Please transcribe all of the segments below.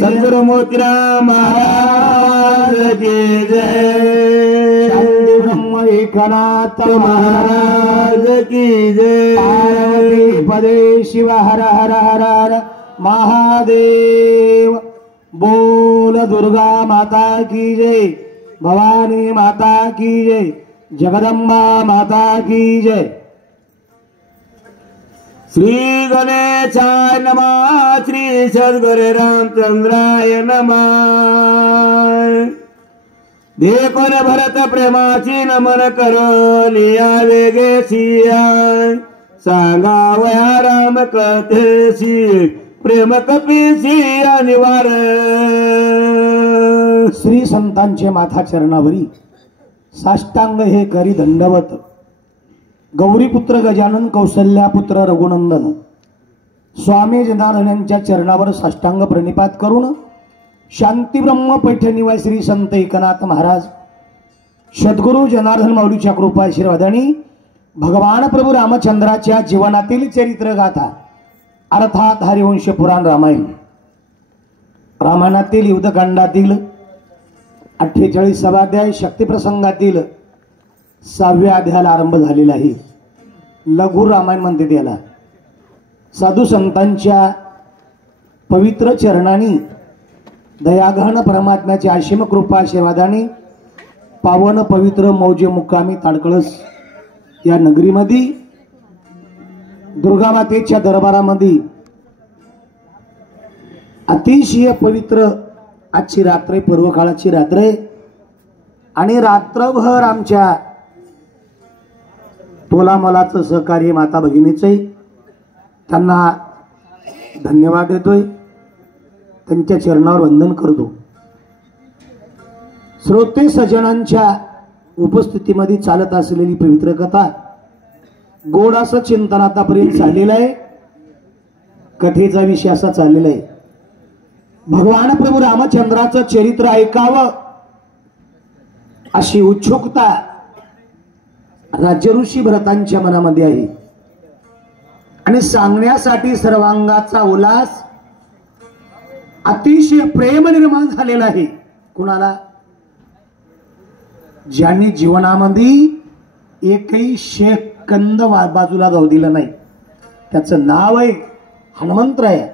सद्गुरु मोतीराम महाराज की जय। शांती ब्रह्म एकनाथ महाराज की जय। पार्वती पदे शिव हर हर हर हर महादेव। बोल दुर्गा माता की जय, भवानी माता की जय, जगदम्बा माता की जय। श्री गणेशाय नमः, श्री सद्गुरु रामचंद्राय नमः। देखोन भरत प्रेमाची नमन करोनिया वेगे सिया, सांगावया राम कथेसी प्रेम कपीसी अनिवार। श्री संतांचे माथा चरणावरी साष्टांग हे करी दंडवत। गौरीपुत्र गजानन, कौसल्यापुत्र रघुनंदन, स्वामी जनार्दन यांच्या चरणावर साष्टांग प्रणिपात करून शांती ब्रह्म पैठणीवाय श्री संत एकनाथ महाराज सद्गुरु जनार्दन माऊलीच्या कृपा आशीर्वादाने भगवान प्रभू रामचंद्राच्या जीवनातील चरित्र गाथा अर्थात हरिवंश पुराण रामायण, रामायणातील युद्धकांडातील 48वा अध्याय शक्तिप्रसंगातील 6व्या अध्यायाला आरंभ झालेला आहे। लघु रामायण म्हणते त्याला। साधू संतांच्या पवित्र चरणांनी दयाघन परमात्म्याच्या असीम कृपा आशीर्वादाने पावन पवित्र मौजे मुक्कामी ताडकळस या नगरीमध्ये दुर्गा मातेच्या दरबारामध्ये अतिशय पवित्र आजची रात्र, पूर्वकाळाची रात्र आहे आणि रात्रभर आमच्या तोलामोलाचं सहकार्य माता भगिनीचे, त्यांना धन्यवाद देतोय, त्यांच्या चरणावर वंदन करतो। श्रोते सज्जनांच्या उपस्थितीमध्ये चालत असलेली पवित्र कथा गोड असं चिंतन आतापर्यंत चाललेलं आहे। कथेचा विषय असा चाललेला आहे, भगवान प्रभू रामचंद्राचं चरित्र ऐकावं अशी उत्सुकता राज्य ऋषी भरतांच्या मनामध्ये आहे आणि सांगण्यासाठी सर्वांगाचा उल्हास, अतिशय प्रेम निर्माण झालेला आहे। कुणाला? ज्यांनी जीवनामध्ये एकही शेकंद बाजूला जाऊ दिलं नाही। त्याचं नाव आहे हनुमंतराय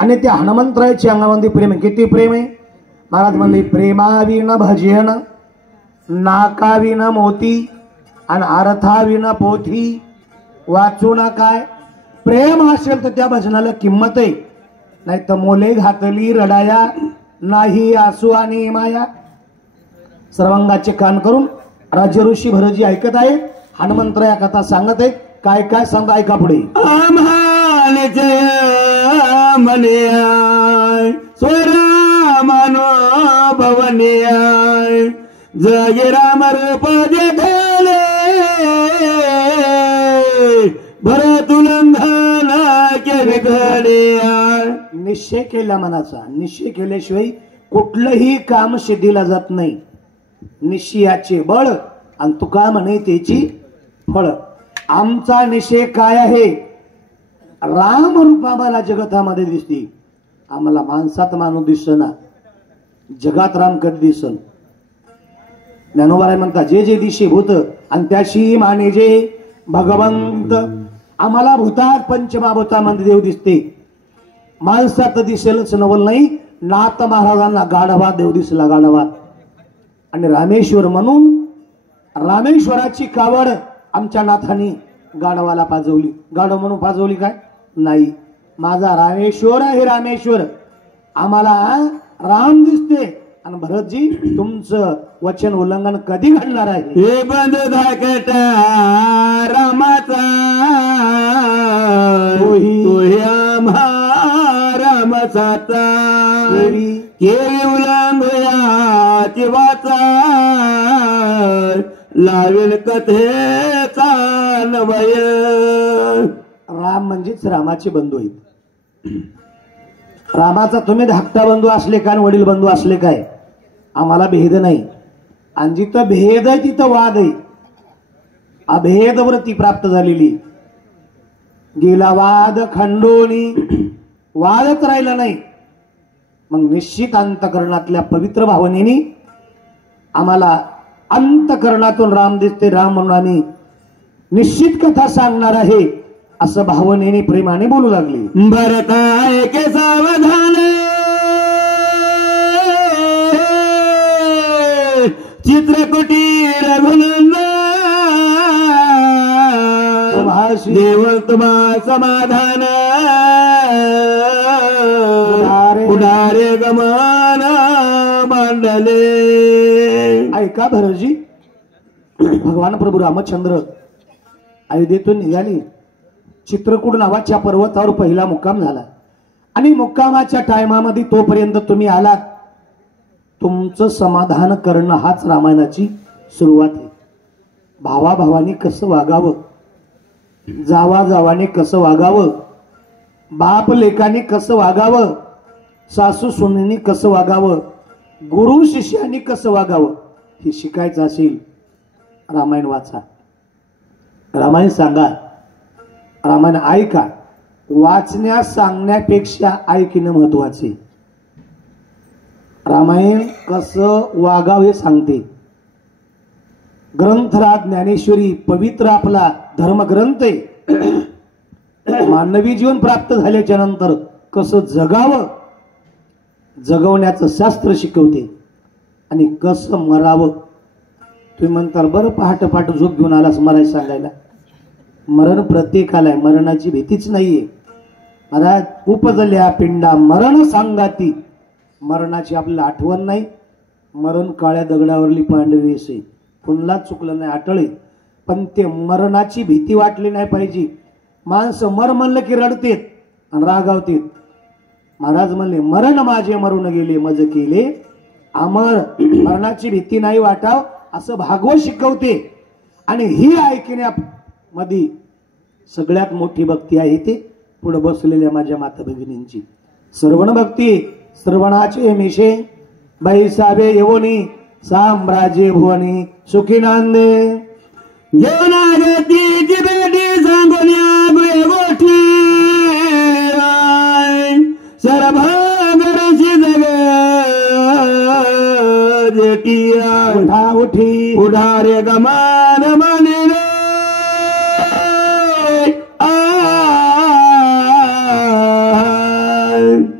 आणि त्या हनुमंतरायाच्या अंगामध्ये प्रेम आहे। किती प्रेम आहे? महाराज म्हणले प्रेमाविन भजन नाकाविन मोती आणि अर्थाविन पोथी वाचून काय। प्रेम असेल तर त्या भजनाला किंमत आहे, नाही तर मोले घातली रडाया नाही आसू आणि माया। सर्वांगाचे कान करून राज्य ऋषी भरतजी ऐकत आहेत, हनुमंतराया कथा सांगत आहेत। काय काय सांगा, ऐका पुढे। स्वरा मानो भवनिया जय राम रूप जगले भरतुलंघन केले। निश्चय केला मनाचा, निश्चय केल्याशिवाय कुठलंही काम सिद्धीला जात नाही। निश्चयाचे बळ आणि तुका म्हणे त्याची फळ। आमचा निश्चय काय आहे? राम रूप आम्हाला जगतामध्ये दिसते, आम्हाला माणसात माणूस दिसना, जगात राम कधी दिसन। ज्ञानोबाराय म्हणतात जे जे दिशे भूत आणि त्याशी माने जे भगवंत। आम्हाला भूतात पंचमहाभूतामध्ये देव दिसते, माणसात दिसेलच नवल नाही। नाथ महाराजांना गाढवात देव दिसला, गाढवात। आणि रामेश्वर म्हणून रामेश्वराची कावड आमच्या नाथाने गाढवाला पाजवली। गाढव म्हणून पाजवली काय? नाही, माझा रामेश्वर आहे रामेश्वर। आम्हाला राम दिसते आणि भरतजी तुमचं वचन उल्लंघन कधी घडणार आहे? हे बंद धाकट रामाचा तोही आम्हा रामाचा केली उल्लंघयाची वाचा लावेल कथेचा नवय। राम म्हणजेच रामाचे बंधू आहेत। रामाचा तुम्ही धाकटा बंधू असले काय, वडील बंधू असले काय, आम्हाला भेद नाही। आणि जिथं भेद आहे तिथं वाद आहे, अभेद वृत्ती प्राप्त झालेली। गेला वाद खंडोनी, वादच राहिला नाही. मग निश्चित अंतकरणातल्या पवित्र भावनेनी आम्हाला अंतकरणातून राम दिसते, राम म्हणून आम्ही निश्चित कथा सांगणार आहे असं भावनेने प्रेमाने बोलू लागली. भरताय के सावधान चित्रकुटी रघुनंदन देव तुम्हा समाधान उडारे गमन मांडले. ऐका भरतजी, भगवान प्रभू रामचंद्र अयोध्येतून निघाली. चित्रकूट नावाच्या पर्वतावर पहिला मुक्काम झाला आणि मुक्कामाच्या टायमामध्ये तोपर्यंत तुम्ही आलात. तुमचं समाधान करणं हाच रामायणाची सुरुवात आहे. भावाभावानी कसं वागावं, जावा जावाने कसं वागावं, बाप लेकाने कसं वागावं, सासू सुनेनी कसं वागावं, गुरु शिष्यानी कसं वागावं, हे शिकायचं असेल रामायण वाचा, रामायण सांगा, रामायण ऐका. वाचण्यास सांगण्यापेक्षा ऐकणं महत्वाचे. रामायण कसं वागाव हे सांगते. ग्रंथराज ज्ञानेश्वरी पवित्र आपला धर्मग्रंथ आहे. मानवी जीवन प्राप्त झाल्याच्या नंतर कसं जगावं, जगवण्याचं शास्त्र शिकवते. आणि कसं मरावं. तुम्ही म्हणता बरं पहाट पहाट झोप घेऊन आलास मरायला सांगायला. मरण प्रत्येकाला आहे, मरणाची भीतीच नाहीये. महाराज उपजल्या पिंडा मरण सांगाती. मरणाची आपल्याला आठवण नाही. मरण काळ्या दगडावरली पांढरी असे पुन्हा चुकलं नाही आटळे. पण ते मरणाची भीती वाटली नाही पाहिजे. माणसं मर म्हणलं की रडतेत आणि रागावतेत. महाराज म्हणले मरण माझे मरून गेले मज केले अमर. मरणाची भीती नाही वाटाव असं भागवत शिकवते. आणि ही ऐकण्यामध्ये सगळ्यात मोठी भक्ती आहे ते पुढे बसलेल्या माझ्या माता भगिनींची श्रवण भक्ती. श्रवणाचे मिशे बैसावे येवोनी साम्राज्य भुवनी सुखी नांदे. जेवणागती बेटी सांगून गुळे गोठी सरभागरशी जग जेटिया उठा उठी उडारे गमान मानिले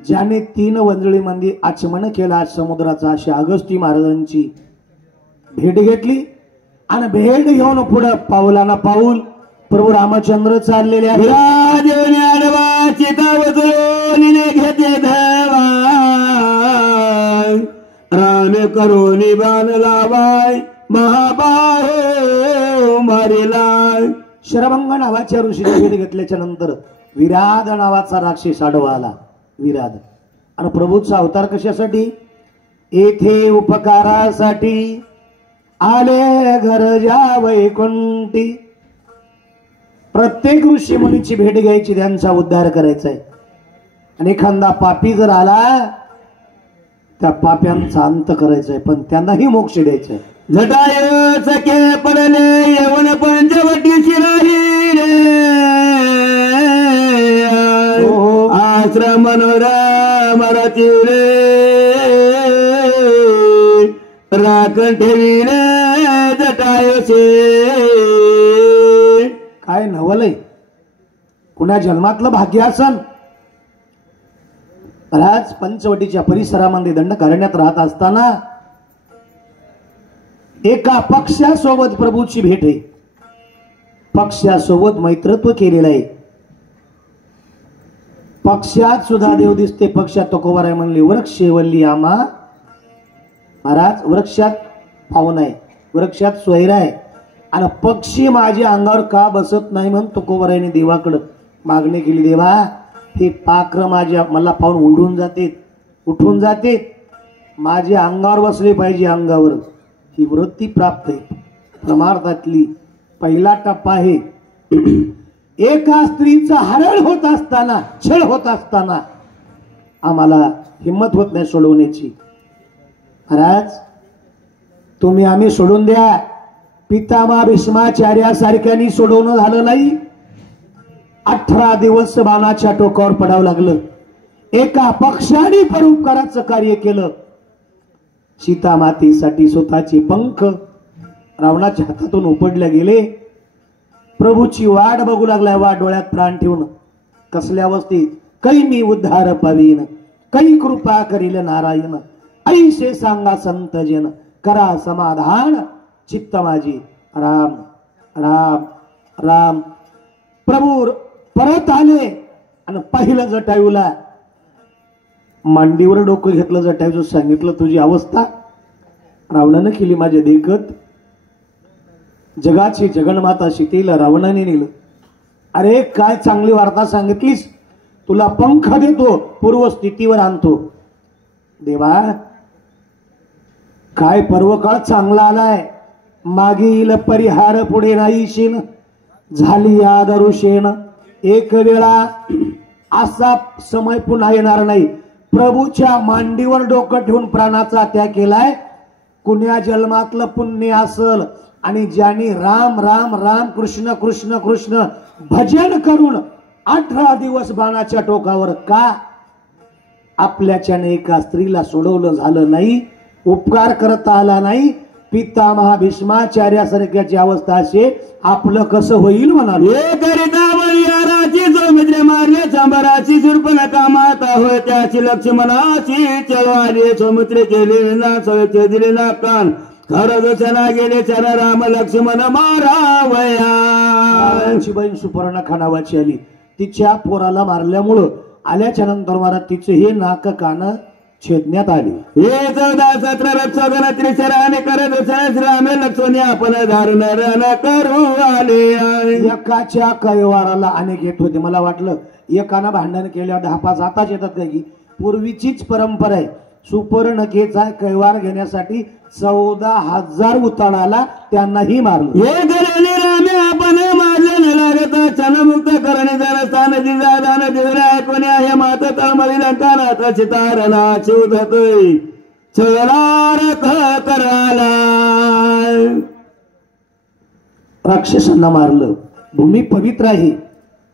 ज्याने 3 वंजळी मंदी आचमन केला समुद्राचा अशा अगस्ती महाराजांची भेट घेतली. आणि भेट घेऊन पुढे पाऊलाना पाऊल प्रभू रामचंद्र चाललेले आहे. घेते धवा राम करोनी बाण लावाय महाबाहो मारिलाय. शरभंग नावाच्या ऋषीने भेट घेतल्याच्या नंतर विराध नावाचा राक्षस आडवा आला. विराध आणि प्रभूचा अवतार कशासाठी? येथे उपकारासाठी आले गरजा वैकुंठी. प्रत्येक ऋषी मुनीची भेट घ्यायची, त्यांचा उद्धार करायचा आहे. आणि एखादा पापी जर आला त्या पाप्यांचा अंत करायचा आहे, पण त्यांनाही मोक्ष द्यायचा आहे. जटाय सखे पडले येऊन पंचवटी शिराही आश्रम मनोरम रे राखण ठेवीने जटायचे. काय नवलय, कुणा जन्मातलं भाग्य असन. आज पंचवटीच्या परिसरामध्ये दंडकारण्यात राहत असताना एका पक्षासोबत प्रभूची भेट आहे. पक्षासोबत मैत्रत्व केलेलं आहे. पक्षात सुद्धा देव दिसते. पक्षात तुकोबाराय म्हणले वृक्षेवल्ली आमा. महाराज वृक्षात पाहुणा आहे, वृक्षात सोयरा आहे. आणि पक्षी माझ्या अंगावर का बसत नाही म्हणून तुकोबारायने देवाकडे मागणी केली. देवा हे पाखर माझ्या मला पाहून उठून जाते, माझ्या अंगावर बसले पाहिजे. अंगावर ही वृत्ती प्राप्त आहे. परमार्थातली पहिला टप्पा आहे. एका स्त्रीचा हरण होत असताना, छळ होत असताना आम्हाला हिम्मत होत नाही सोडवण्याची. महाराज तुम्ही आम्ही सोडून द्या. पितामह भीष्माचार्यासारख्यांनी सोडवणं झालं नाही. 18 दिवस बाणाच्या टोकावर पडावं लागलं. एका पक्षाने परोपकाराचं कार्य केलं. सीता मातेसाठी स्वतःचे पंख रावणाच्या हातातून उपडले गेले. प्रभूची वाट बघू लागलाय, वाट डोळ्यात प्राण ठेवून. कसल्या अवस्थेत? कै मी उद्धार पावीन, कै कृपा करील नारायण, ऐसे सांगा संत जन, करा समाधान चित्त माझी. राम राम राम. प्रभू परत आले आणि पाहिलं जटायूला. मांडीवर डोकं घेतलं. जटायूचं सांगितलं तुझी अवस्था. रावणानं केली माझ्या देखत. जगाची जगन्माता सीतेला रावणाने नेलं. अरे काय चांगली वार्ता सांगितलीस, तुला पंख देतो, पूर्वस्थितीवर आणतो. देवा काय पर्वकाळ चांगला आलाय. मागे येईल परिहार, पुढे नाही शेण. झाली आदरुशेन. एक वेळा असा समय पुन्हा येणार नाही. प्रभूच्या मांडीवर डोकं ठेवून प्राणाचा त्याग केलाय. कुण्या जन्मातलं पुण्य असल आणि ज्यांनी राम राम राम कृष्ण कृष्ण कृष्ण भजन करून 18 दिवस बाणाच्या टोकावर का आपल्याच्याने एका स्त्रीला सोडवलं झालं नाही, उपकार करता आला नाही. पितामहा भीष्माचार्यासारख्याची अवस्था असे आपलं कसं होईल म्हणाले. सौमित्र मारले चांबराची शूर्पणखा माता होय त्याची लक्ष्मणाची चळवाली. सौमित्र केले ना सवय दिले ना कान, खरं दशना गेले चर राम लक्ष्मण मारावया. बहीण सुपर्णखा नावाची आली. तिच्या पोराला मारल्यामुळं आल्याच्या नंतर महाराज तिचे हे नाक कान छेदण्यात आली. हे 14-17 रक्षोगण त्रिशराने करत श्रीरामे लक्ष्मणी आपण धारण रण करू आले. एकाच्या कैवाराला अनेक येत होते. मला वाटलं एकानं भांडण केल्यावर 10-5 आताच येतात काय की. पूर्वीचीच परंपरा आहे. सुपर्णखेचा कैवार घेण्यासाठी 14,000 उताळाला त्यांनाही मारलं. हे गरणे रामे आपण मारलं न लागत चनमुक्त करणे जनस्थान जिजा दान दिले ऐकून आहे मात तळमळी लंकानाथ चितारणा चिवधतोय चलारथ कराला. राक्षसांना मारलं. भूमी पवित्र आहे,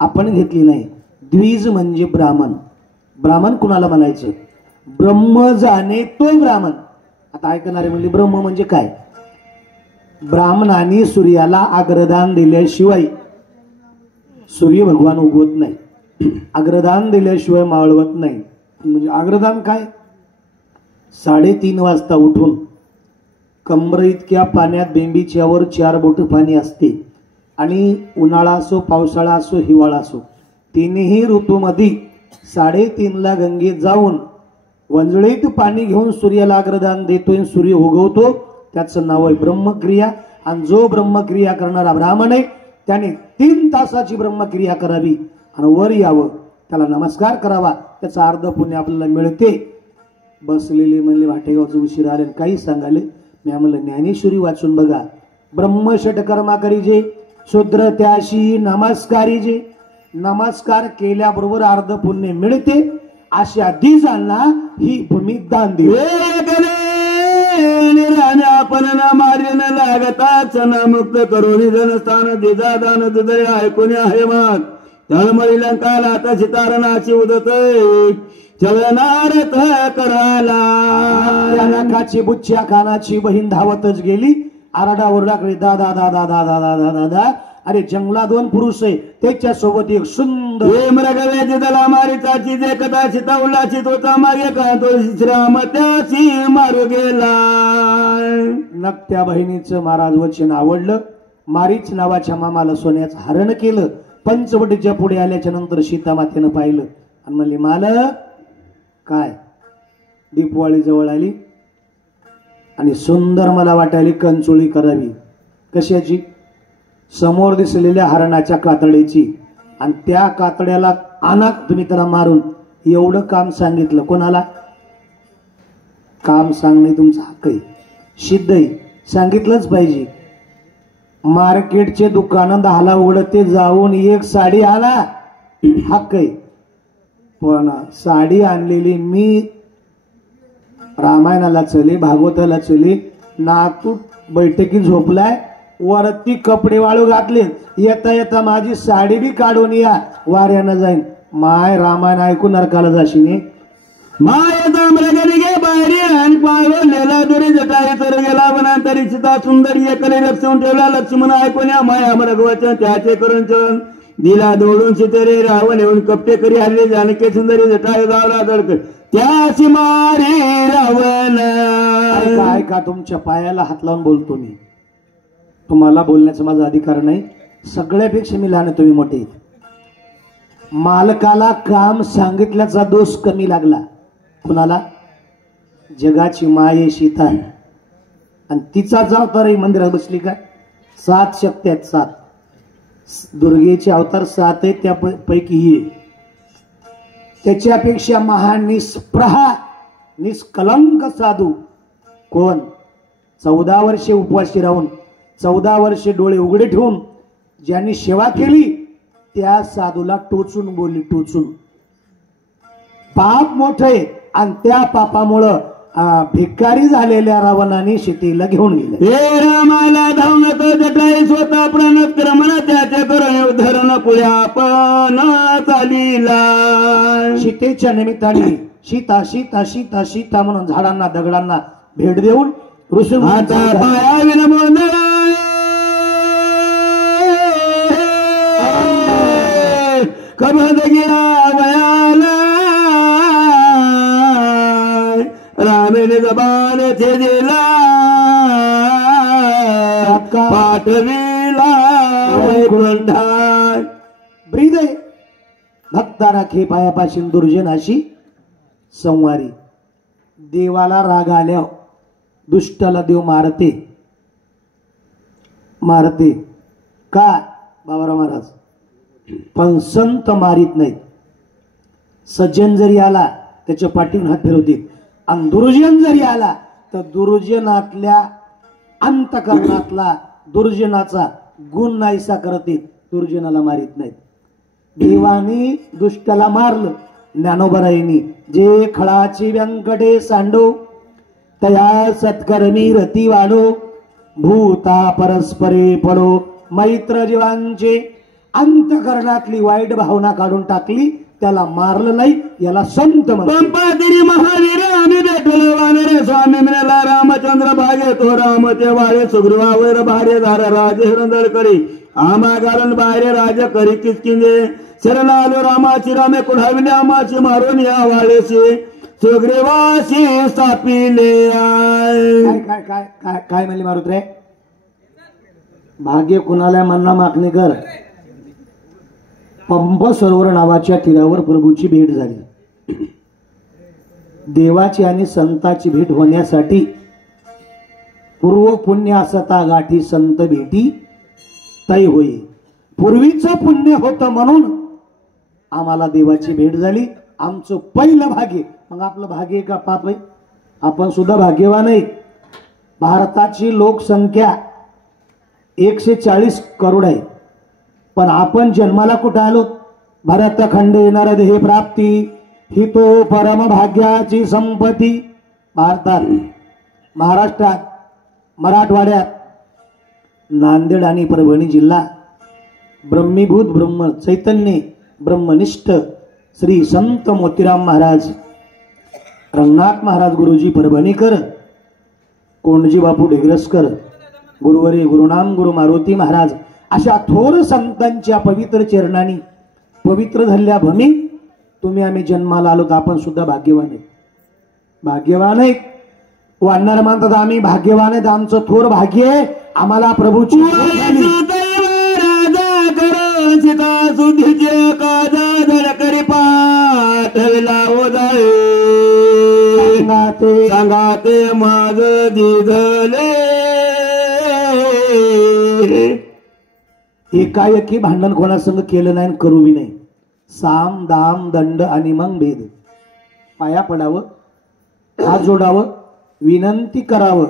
आपण घेतली नाही. द्विज म्हणजे ब्राह्मण. ब्राह्मण कुणाला म्हणायचं? ब्रह्म जाणे तो ब्राह्मण. आता ऐकणारे म्हणजे ब्रह्म म्हणजे काय? ब्राह्मणाने सूर्याला अग्रदान दिल्याशिवाय सूर्य भगवान उगवत नाही. अग्रदान दिल्याशिवाय मावळवत नाही. म्हणजे अग्रदान काय? 3:30 वाजता उठून कमर इतक्या पाण्यात बेंबीच्यावर 4 बोट पाणी असते आणि उन्हाळा असो पावसाळा असो हिवाळा असो तिन्ही ऋतूमध्ये 3:30ला गंगेत जाऊन वंजळीत पाणी घेऊन सूर्याला अग्रदान देतोय. सूर्य उगवतो. त्याचं नाव आहे ब्रह्मक्रिया. आणि जो ब्रह्मक्रिया करणारा ब्राह्मण आहे त्याने 3 तासाची ब्रह्मक्रिया करावी आणि वर यावं, त्याला नमस्कार करावा. त्याचा अर्ध पुण्य आपल्याला मिळते. बसलेले म्हणले वाटेगावचं उशीर आले काही सांगाले. मी म्हणलं ज्ञानेश्वरी वाचून बघा. ब्रह्मषटकर्मा करीजे शूद्र त्याशी नमस्कारी जे. नमस्कार केल्याबरोबर अर्ध पुण्य मिळते. अशा दिजांना ही भूमी दान दिली. आपण न मारे न लागताच न मुक्त करून जनस्थान दिजा दान दुदरे ऐकून आहे मात तळमळी लंकाला आता चितारणाची उदत चलनारथ कराला. नाकाची बुच्च्या कानाची बहीण धावतच गेली. आरडा ओरडा करी दादा दादा दादा दादा दादा. अरे जंगला 2 पुरुष आहे, त्याच्या सोबत एक सुंदर मृगवेची दला मारिताची जे कदाचित तावलाची तोचा मागे का तो श्राम त्याची मारू गेला. नकट्या बहिणीचं महाराज वचन आवडलं. मारीच नावाच्या मामाला सोन्याचं हरण केलं. पंचवटीच्या पुढे आल्याच्या नंतर सीता मातेनं पाहिलं आणि म्हणली मालक काय. दीपवाळी जवळ आली आणि सुंदर मला वाटायली कंचोळी करावी. कशाची? समोर दिसलेल्या हरणाच्या कातड्याची. आणि त्या कातड्याला आणा तुम्ही त्याला मारून. एवढं काम सांगितलं. कोणाला? काम सांगणे तुमचा हक्क आहे, सिद्ध आहे, सांगितलंच पाहिजे. मार्केटचे दुकान 10ला उघडते जाऊन एक साडी आणा, हक्क आहे. पण साडी आणलेली मी रामायणाला चले भागवताला चले नातू बैठकीत झोपलाय वरती कपडे वाळू घातले, येता येता माझी साडी बी काढून या, वाऱ्यानं जाईन. माय रामायण ऐकून नरकाला जाशीने. माय ताम्रगरी गे बाहेरी आणि पाळलेला दुरी जटाई तर गेला वनांतरी सीता सुंदरी एकले लक्ष्मण ठेवला. लक्ष्मण ऐकून या माय अमर वचन त्याचे करून चरण दिला दोडून सीतेरे रावण येऊन कपटे करी आले. जानकी सुंदरी जटाई जावला दडक त्याची मारे रावण. काय का तुमच्या पायाला हात लावून बोलतो मी, तुम्हाला बोलण्याचा माझा अधिकार नाही. सगळ्यापेक्षा मी लहान, तुम्ही मोठे. मालकाला काम सांगितल्याचा दोष कमी लागला. कुणाला? जगाची माये सीता, आणि तिचा जाव तर मंदिरात बसली का? 7 शक्ती आहेत, 7 दुर्गेचे अवतार 7 आहेत, त्या पैकी ही. त्याच्यापेक्षा महान निष्प्रहा निष्कलंक साधू कोण? 14 वर्षे उपवासी राहून 14 वर्षे डोळे उघडे ठेवून ज्यांनी सेवा केली त्या साधूला टोचून बोलली, टोचून. पाप मोठे, आणि त्या पापामुळं भिकारी झालेल्या रावणाने सीतेला घेऊन गेले. हे रामाला धावणत जटाई स्वतः प्रणत क्रमण त्याचे करून उद्धरण पुढ्या पण चालीला. सीतेच्या निमित्ताने सीता सीता सीता सीता म्हणून झाडांना दगडांना भेट देऊन ऋषी आता पाया विनमोदळा कबद गिरा वयाला रामेने जबान छेदिला पाठविला वैकुंठा. ब्रीद भक्ता राखे पायापासून दुर्जनाशी संवारी. देवाला राग आल्यावर दुष्टाला देव मारते, मारते का बाबाराव महाराज? पण संत मारित नाहीत. सज्जन जरी आला त्याच्या पाठीवर हात फिरवतील, आणि दुर्जन जरी आला तर दुर्जनातल्या अंतकरणातला दुर्जनाचा गुण नाहीसा करतील, दुर्जनाला मारित नाहीत. देवानी दुष्टाला मारलं. ज्ञानोबरायांनी जे खळाची व्यंकटे सांडो तया सत्कर्मी रती वाढो भूता परस्परे पडो. मैत्र जीवांचे अंतकरणातली वाईट भावना काढून टाकली, त्याला मारलं नाही, याला संत म्हणतात. पंपातिरी महावीर आम्ही भेटलो वानरे स्वामी मिळाला रामचंद्र भागे तो राम ते वाळे सुग्रीवावर भार्य धार राजे हिरंदळ करी आमा घालून बाहेर राज करी किसकिंदे शरण आलो रामाची रामे कुढाविले आमाची मारून या वाळेशी सुग्रीवाशी स्थापिले. काय काय काय काय काय म्हणले मारुत रे? भाग्य कुणाला मन्ना मागणेकर. पंप सरोवर नावाच्या तीरावर प्रभूची भेट झाली. देवाची आणि संताची भेट होण्यासाठी पूर्व पुण्य असता गाठी संत भेटी तय होई. पूर्वीचं पुण्य होतं म्हणून आम्हाला देवाची भेट झाली. आमचं पहिलं भाग्य. मग आपलं भाग्य का पाप आहे? आपण सुद्धा भाग्यवान आहे. भारताची लोकसंख्या 140 करोड आहे, पण आपण जन्माला कुठं आलो? भरतखंडे नरदेह प्राप्ती ही तो परम भाग्याची संपत्ती. भारतात, महाराष्ट्रात, मराठवाड्यात, नांदेड आणि परभणी जिल्हा ब्रह्मीभूत ब्रह्म चैतन्य ब्रह्मनिष्ठ श्री संत मोतीराम महाराज, रंगनाथ महाराज गुरुजी परभणीकर, कोंडजी बापू डेगरसकर, गुरुवरी गुरुनाम गुरु मारुती महाराज अशा थोर संतांच्या पवित्र चरणांनी पवित्र झालेल्या भूमी तुम्ही आम्ही जन्माला आलो. तर आपण सुद्धा भाग्यवान आहे, भाग्यवान आहे. वाढणार म्हणतात आम्ही भाग्यवान आहेत, आमचं थोर भाग्य आहे. आम्हाला प्रभूची सुधीचे काजा धडकरी पाठविला ओजाळे सांगाते माझ दिधले. एकाएकी भांडण कोणासंग केलं नाही, करूही नाही. साम दाम दंड आणि मग भेद. पाया पडावं, हात जोडावं, विनंती करावं.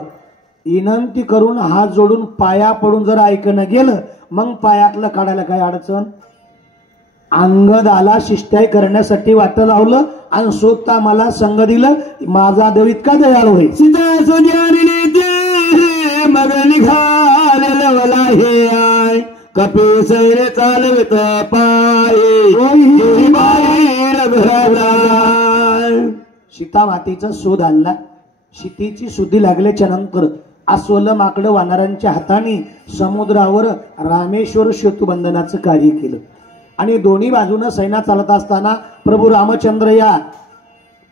विनंती करून हात जोडून पाया पडून जर ऐकणं गेलं मग पायातलं काढायला काय अडचण? अंगदाला शिष्टाई करण्यासाठी वाट लावलं आणि स्वतः मला संग दिलं. माझा देव इतका दयाळू आहे. सीता सुजाने मग निघालेला कपी सैरे चालवित पायी बाहेर घराला. सीता मातेचा शोध आणला. सीतेची शुद्धी लागल्याच्या नंतर अस्वल माकडं वानरांच्या हाताने समुद्रावर रामेश्वर सेतू बंधनाचं कार्य केलं आणि दोन्ही बाजूनं सैना चालत असताना प्रभू रामचंद्र या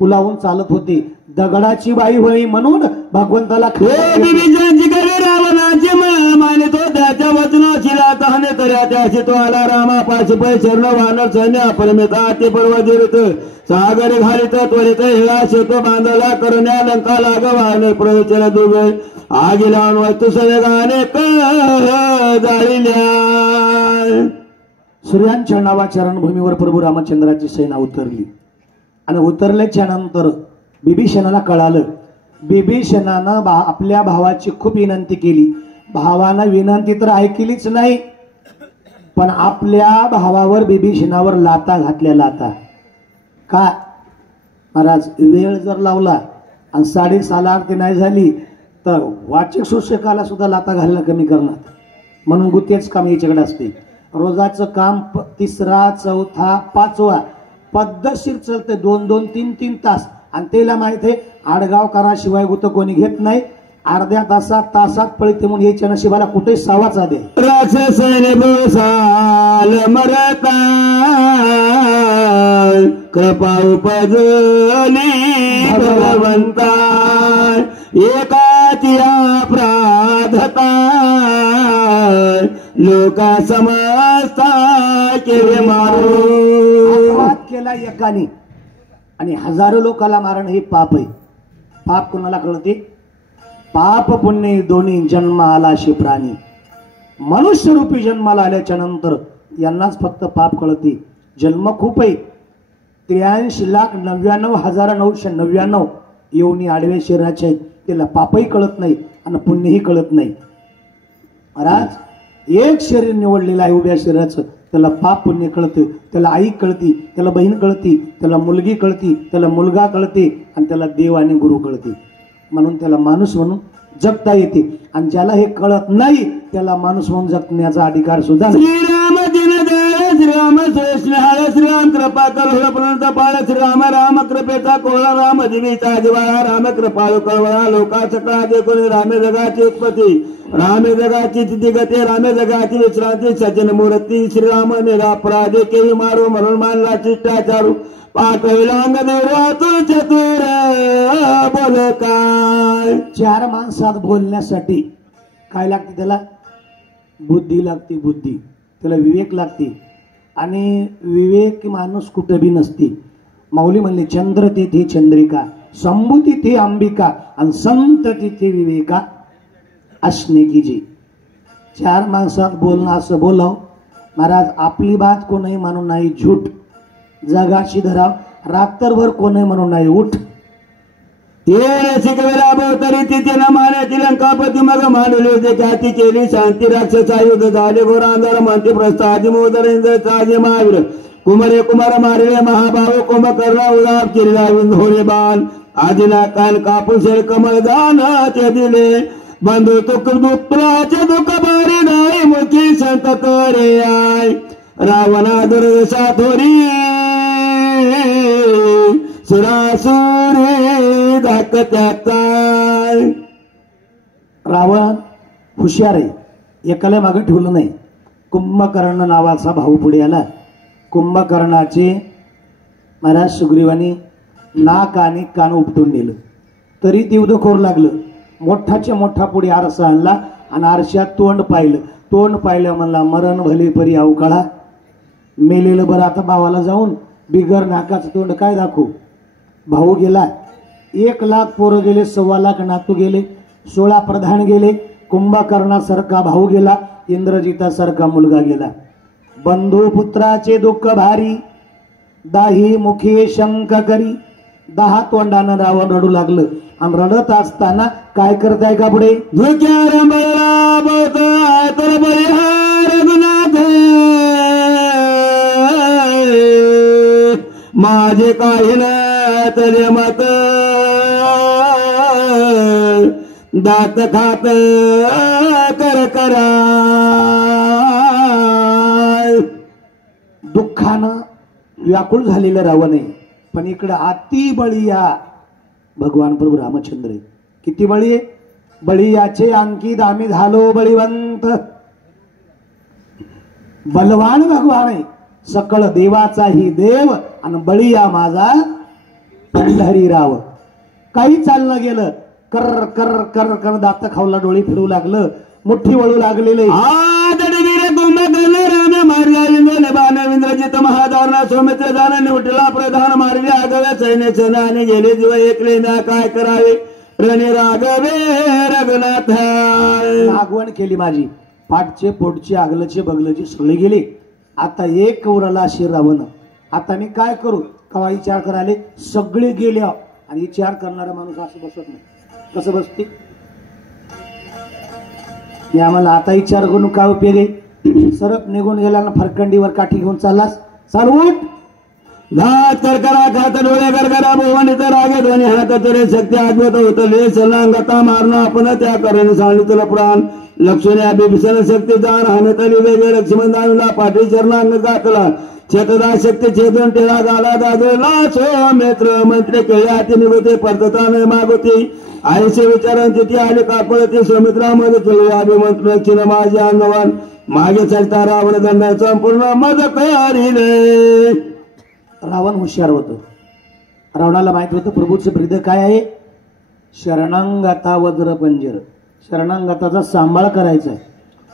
पुलावून चालत होते. दगडाची बाई होई म्हणून भगवंताला रावणाचे मानितो त्याच्या वचनाची लाताने तऱ्या त्याशी तो आला रामापाशी पै शरण वानर सैन्य अपरमिता ते पर्वत सागर घालित त्वरित हेळा शेतो बांधला करण्या लंका लाग वानर प्रवचन दुबे आगी लावून वस्तू सवेगाने जाळिल्या. सूर्यांच्या नावा चरणभूमीवर प्रभू रामचंद्राची सेना उतरली आणि उतरल्याच्या नंतर बिभीषणाला कळालं. बिभीषणानं आपल्या भावाची खूप विनंती केली. भावानं विनंती तर ऐकलीच नाही, पण आपल्या भावावर बिभीषणावर लाता घातल्या. लाता का महाराज? वेळ जर लावला आणि 6:30 आरती नाही झाली तर वाचक शिक्षकाला सुद्धा लाता घालायला कमी करणार, म्हणून गुत्तेच काम याच्याकडे असते. रोजाचं काम 3रा 4था 5वा पद्धतशीर चालते 2-2 3-3 तास आणि त्याला माहित आहे आडगाव कराशिवाय गुत कोणी घेत नाही. अर्ध्या तासात पळते म्हणून याच्या नशिबाला कुठे सावाचा दे. राक्षसाने बसाल मरता कृपा उपजली भगवंता एकाची अपराधता लोका समजता केले मारू. केला एकाने आणि हजारो लोकाला मारण हे पाप आहे. पाप कोणाला कळते? पाप पुण्य दोन्ही जन्म आला शे प्राणी. मनुष्य रूपी जन्माला आल्याच्या नंतर यांनाच फक्त पाप कळते. जन्म खूप आहे, 83,99,999 येऊनी आडव्या शरीराचे आहेत. त्याला पापही कळत नाही आणि पुण्यही कळत नाही. महाराज एक शरीर निवडलेलं आहे उभ्या शरीराचं, त्याला पाप पुण्य कळतं, त्याला आई कळती, त्याला बहीण कळती, त्याला मुलगी कळती, त्याला मुलगा कळते आणि त्याला देव आणि गुरु कळते. म्हणून त्याला माणूस म्हणून जगता येते आणि ज्याला हे कळत नाही त्याला माणूस म्हणून जगण्याचा अधिकार सुद्धा. श्रीराम दीनदयाळ श्रीराम स्नेहाळ श्रीराम कृपा करुणा पाळ श्रीराम राम कृपेचा कोळा राम दिवीचा दिवाळा राम कृपाळू कळवळा लोका सकळा देखून रामे जगाची उत्पत्ती रामे जगाची तिथी गती रामे जगाची विश्रांती सज्जन मूर्ती श्रीराम निरापराधे केही मारू म्हणून मानला शिष्टाचारू पाठविलांग देवातून चतुर बोल काय. 4 माणसात बोलण्यासाठी काय लागते? त्याला बुद्धी लागते. बुद्धी त्याला विवेक लागते आणि विवेक माणूस कुठे बी नसते. माऊली म्हणले चंद्र तिथे चंद्रिका शंभू तिथे अंबिका आणि संत तिथे विवेका असणे की जी. 4 माणसात बोलणं असं बोलाव महाराज. आपली बात कोणही म्हणून नाही झूट. जगाशी धराव रात्रभर कोणही म्हणून नाही उठ. शिकवेला तरी तिथे न मान्याची लंकापती मग मांडले ते ख्याती केली शांती राक्षसा युद्ध झाले घोर अंधार म्हणते प्रस्तादी मोदरेंद्र ताजे महावीर कुमारे कुमार मारिले महाभाव कुंभकर्ण उदार चिरला विंधोळे बाण आदिना कान कापूस कमळ दान ते दिले बंधू तुक दुःखाचे दुःख बारी नाही मुखी संत करे आय रावणा दुर्दशा थोरी सुरासुरे धाकत्याचा. रावण हुशार आहे, एकाला मागे ठेवलं नाही. कुंभकर्ण नावाचा भाऊ पुढे आला. कुंभकर्णाचे महाराज सुग्रीवानी नाक आणि कान उपटून नेलं तरी तीव्र खोर लागलं. मोठाच्या मोठा पुढे आरसा आणला आणि आरशात तोंड पाहिलं. तोंड पाहिलं म्हणला मरण भले परी अवकाळा. मेलेलं बरं आता भावाला जाऊन बिगर नाकाचं तोंड काय दाखवू. भाऊ गेला. 1,00,000 पोरं गेले, 1,25,000 नातू गेले, 16 प्रधान गेले. कुंभकर्णासारखा भाऊ गेला, इंद्रजितासारखा मुलगा गेला. बंधू पुत्राचे दुःख भारी दाही मुखे शंक करी. 10 तोंडानं रावण रडू लागलं आणि रडत असताना काय करताय का पुढे माझे काही ना तरी मत दात खात कर करा दुःखानं व्याकुळ झालेलं रावण आहे, पण इकडं अति बळीया भगवान प्रभू रामचंद्र आहे. किती बळी आहे? बळीयाचे अंकित आम्ही झालो बळीवंत. बलवान भगवान आहे, सकळ देवाचाही देव, आणि बळीया माझा पंढरीराव. काही चाललं गेलं, कर कर कर कर दात खावला, डोळी फिरू लागलं, मुठ्ठी वळू लागलेले. इंद्रजित महादारणा सौमित्र दान निवटला प्रधान मार्गी आगव्या सैन्याचे नाणे गेले जीव एकले ना काय करावे रणे राघवे रघुनाथ. लागवण केली माझी, पाठचे पोटचे आगलचे बगलचे सगळे गेले. आता एक उरला अशी रावण. आता मी काय करू? कवा विचार करायले सगळे गेले, आणि विचार करणारा माणूस असं बसत नाही. कसं बसते? आम्हाला आता विचार करून काय उपयोग आहे? सरप निघून गेला ना, फरकंडीवर काठी घेऊन चाललास, चाल उठ. घात करकरा खात डोळे करकरा भुवनी तर रागे दोन्ही हात तरी शक्ती आजवत होतले सलांगता मारणं आपण त्या करेने सांगितलं प्राण. लक्ष्मी बिभीषण शक्ती दान हानतली वेगळे लक्ष्मण दानला पाठी चरणांग घातला छतदा शक्ती छेदून टेळा गाला दादला सौमित्र मंत्री केळ्याती निघते परतताने मागोती आईचे विचारांची ती आली कापळती सौमित्रामध्ये केळी अभिमंत्र चिन माझे अंगवान मागे चलता रावण दंड संपूर्ण मदत करिले. रावण हुशार होतं. रावणाला माहित होतं प्रभूचं ब्रीद काय आहे? शरणांगता वज्र पंजर. शरणांगताचा सांभाळ करायचा आहे.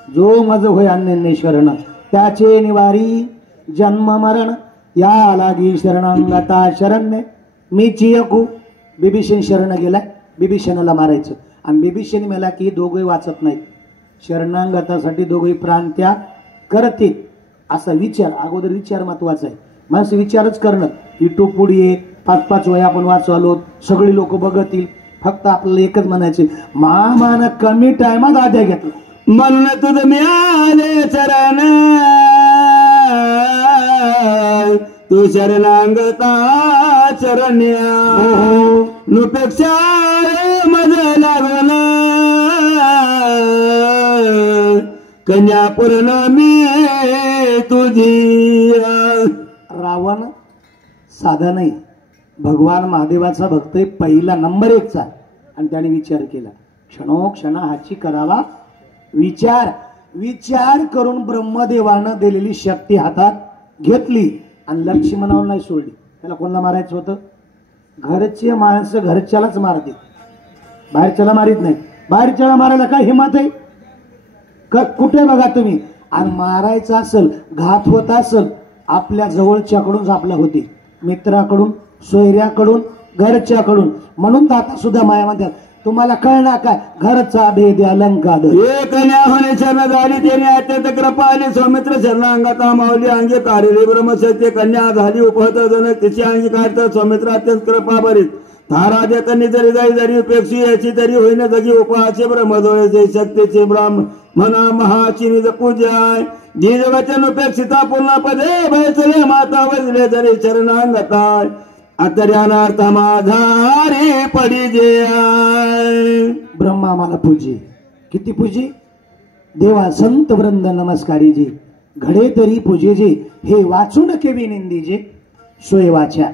जो मज होय अन्य शरण त्याचे निवारी जन्म मरण या लागी शरणांगता शरण्य मी चियकू. बिभीषण शरण गेलाय, बिभीषणाला मारायचं, आणि बिभीषण मेला की दोघे वाचत नाहीत. शरणांगतासाठी दोघे प्राण त्याग करतील असा विचार, अगोदर विचार महत्वाचा आहे. माणसं विचारच करणं. युट्यूब पुढे 5-5 वया आपण वाचवालो, सगळी लोक बघतील. फक्त आपल्याला एकच म्हणायचे, महामान कमी टायमात आद्या घेतला म्हणून तुझ मिळाले चरण तू शरणांगता चरण्या नुपेक्षा मज लागल कन्या पूर्ण मी तुझी. रावण साधा नाही, भगवान महादेवाचा भक्त आहे, पहिला नंबर 1चा. आणि त्याने विचार केला, क्षणोक्षण हाची करावा विचार. विचार करून ब्रह्मदेवानं दिलेली शक्ती हातात घेतली आणि लक्ष्मणावर नाही सोडली. त्याला कोणाला मारायचं होतं? घरचे माणसं घरच्यालाच मारते, बाहेरच्याला मारित नाही. बाहेरच्याला मारायला काय हिंमत आहे? कुठे बघा तुम्ही. आणि मारायचं असेल, घात होत असेल, आपल्या जवळच्याकडून आपल्या होते, मित्राकडून, सोयऱ्याकडून, घरच्याकडून. म्हणून दाता सुद्धा माया म्हणतात, तुम्हाला कळणार काय? घरचा भेद अलंकार. एक कन्या होणे शरण झाली त्याने अत्यंत कृपा आली सौमित्र शरणांगता माऊली अंगी काढली ब्रह्मसत्य कन्या झाली उपहत जनक तिची अंगी काढतात सौमित्र अत्यंत कृपा बरीच थारा देतानी जरी जाई जरी उपेक्षी याची तरी होईन जगी उपहाचे ब्रह्मजोळे शक्तीचे ब्राह्मण म्हणा महाची निज पूजाय जी वचन उपेक्षिता पूर्ण पदे भयचले माता वजले जरी शरणांगताय अतर्यानार्थ माझा रे पडी जे ब्रह्मा मला पूजे. किती पूजे? देवा संत वृंद नमस्कारी जे घडे तरी पूजे जे हे वाचून केवी निंदी जे सोय वाचा.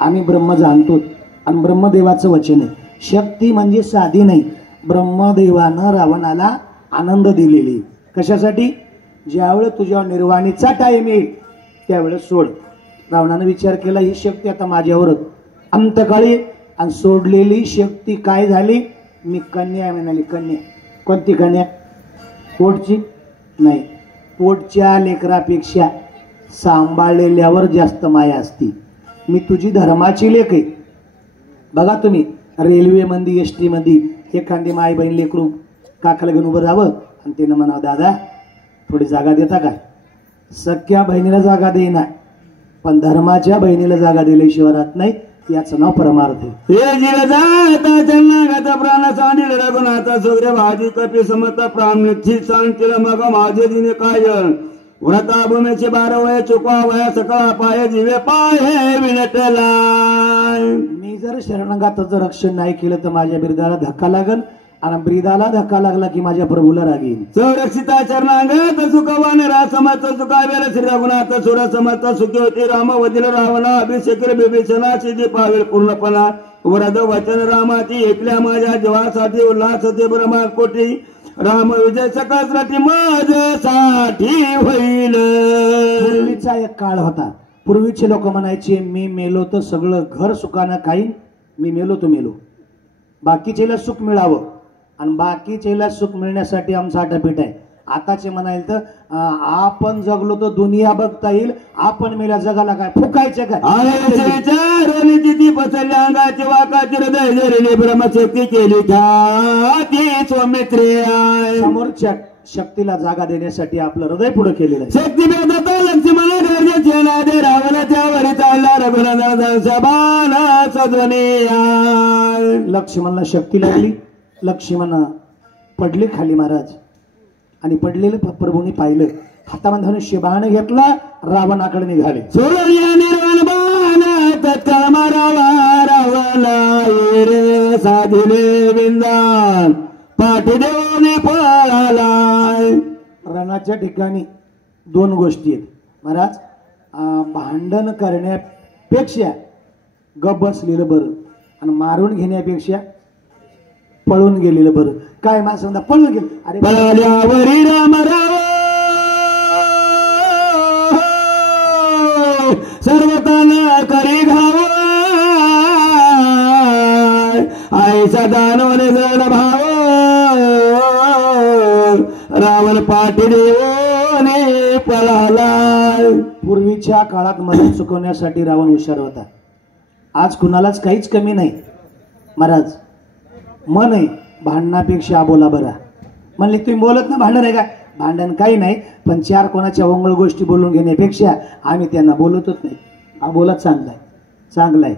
आम्ही ब्रह्म जाणतो आणि ब्रह्मदेवाचं वचन आहे. शक्ती म्हणजे साधी नाही. ब्रह्मदेवानं रावणाला आनंद दिलेली. कशासाठी? ज्यावेळेस तुझ्या निर्वाणीचा टाइम येईल त्यावेळेस सोड. रावणानं विचार केला, ही शक्ती आता माझ्यावरच अंतकाळी. आणि सोडलेली शक्ती काय झाली? मी कन्या म्हणाली. कन्या कोणती कन्या? पोटची नाही, पोटच्या लेकरापेक्षा सांभाळलेल्यावर जास्त माया असती. मी तुझी धर्माची लेक आहे. बघा तुम्ही रेल्वेमध्ये एसटी मध्ये एखादी माई बहीण लेकरू काकाला घेऊन उभं राहावं आणि त्यानं म्हणा, दादा थोडी जागा देता काय? सख्या बहिणीला जागा देईना, पण धर्माच्या बहिणीला जागा दिल्याशिवाय राहत नाही. याचं नाव परमार्थ आहे. हे जीव जाता जन्नागता प्राण सांडिल रघुनाथा सोगरे भाजी कपी समता प्राण निश्चित सांगतील मग माझे दिने काय व्रता भूमीचे 12 वय चुकवा वया सकळा पाय जीवे पाय विनटला. मी जर शरणागताचं रक्षण नाही केलं तर माझ्या बिरदाला धक्का लागल आणि ब्रीदाला धक्का लागला की माझ्या प्रभूला राग येईल. संरक्षिता चरणांगत सुखवान रासमत सुखावेल श्री रघुनाथ सुर समत सुखी होती राम वदिल रावणा अभिषेक बिभीषणा सिद्धी पावेल पूर्णपणा वरद वचन रामाची ऐकल्या माझ्या जीवासाठी उल्हास ते ब्रह्मा कोटी राम विजय सकससाठी माझ्यासाठी होईल. पूर्वीचा एक काळ होता. पूर्वीचे लोक म्हणायचे मी मेलो तर सगळं घर सुखानं खाईन, मी मेलो तर मेलो, बाकीचेला सुख मिळावं. आणि बाकीचेला सुख मिळण्यासाठी आमचा आटापीठ आहे. आताचे म्हणाल तर आपण जगलो तर दुनिया बघता येईल, आपण मेल्या जगाला काय फुकायचं काय. पसरल्या अंगाची वाकाची हृदय जरले ब्रह्मशक्ती केली समोरच्या शक्तीला जागा देण्यासाठी आपलं हृदय पुढे केलेलं आहे. शक्ती भेदत लक्ष्मण गरजेचे नादे रावणाच्या वरी चालला रघुनाथ सध्वनी. लक्ष्मणला शक्ती लागली. लक्ष्मण पडले खाली महाराज आणि पडलेलं प्रभूंनी पाहिलं. हातामध्ये धनुष्य बाण घेतला, रावणाकडे निघाले. तत्काळ मारावा रावणा रे साधिले विंदान पाठी देऊन पळालाय. रणाच्या ठिकाणी दोन गोष्टी आहेत महाराज. भांडण करण्यापेक्षा गप बसलेलं बरं आणि मारून घेण्यापेक्षा पळून गेलेलं बरं. काय मला समजा पळून गेलं, अरे पळाल्यावरी रामराव सर्वताना करी घाव आईचा दानवने जण भाव रावण पाठी देऊन पळाला. पूर्वीच्या काळात मन चुकवण्यासाठी रावण हुशार होता. आज कुणालाच काहीच कमी नाही महाराज. मन आहे भांडणापेक्षा बोला बरा. म्हणले तुम्ही बोलत ना भांडण आहे काय, भांडण काही नाही, पण चार कोणाच्या वंगळ गोष्टी बोलून घेण्यापेक्षा आम्ही त्यांना बोलतच नाही. हा बोला चांगला आहे, चांगला आहे.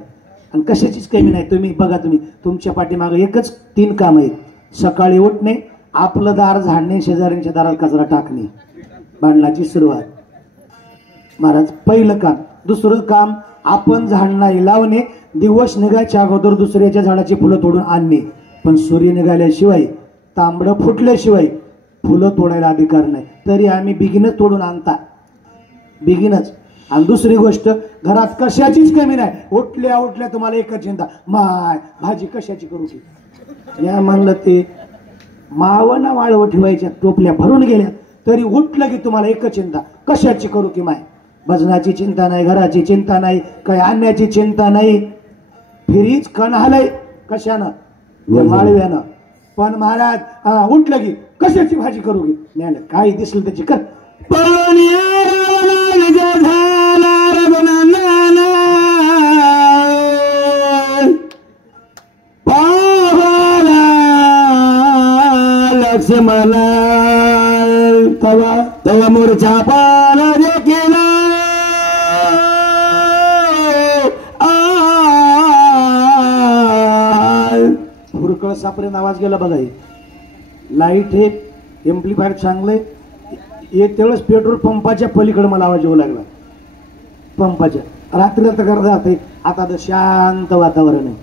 आणि कशाचीच कमी नाही. तुम्ही बघा, तुम्ही तुमच्या पाठीमागे एकच 3 काम आहेत. सकाळी उठणे, आपलं दार झाडणे, शेजाऱ्यांच्या दारात कचरा टाकणे, भांडणाची सुरुवात महाराज पहिलं काम. दुसरं काम आपण झाडणारी लावणे, दिवस निघायच्या अगोदर दुसऱ्याच्या झाडाची फुलं तोडून आणणे. पण सूर्य निघाल्याशिवाय, तांबडं फुटल्याशिवाय फुलं तोडायला अधिकार नाही. तरी आम्ही बिगिनच तोडून आणता, बिगिनच. आणि दुसरी गोष्ट, घरात कशाचीच कमी नाही. उठल्या उठल्या तुम्हाला एकच चिंता, माय भाजी कशाची करू की. या म्हणलं ते मावना वाळवं ठेवायच्या टोपल्या भरून गेल्या, तरी उठलं की तुम्हाला एकच चिंता, कशाची करू की माय. भजनाची चिंता नाही, घराची चिंता नाही, काही आणण्याची चिंता नाही. फिरीच कणालय कशानं, माळव्यानं. पण महाराज उठलं की कशाची भाजी करू की, नाही काही दिसलं त्याची कर. लक्ष्मणा तवा तवा मोरच्या पाला केला हुरकळ सापरे आवाज गेला बघा. लाईट हे एम्प्लिफायर चांगलंय. एक तेवढंच पेट्रोल पंपाच्या पलीकडे मला आवाज येऊ लागला. पंपाच्या रात्री तर करता जाते. आता तर शांत वातावरण आहे.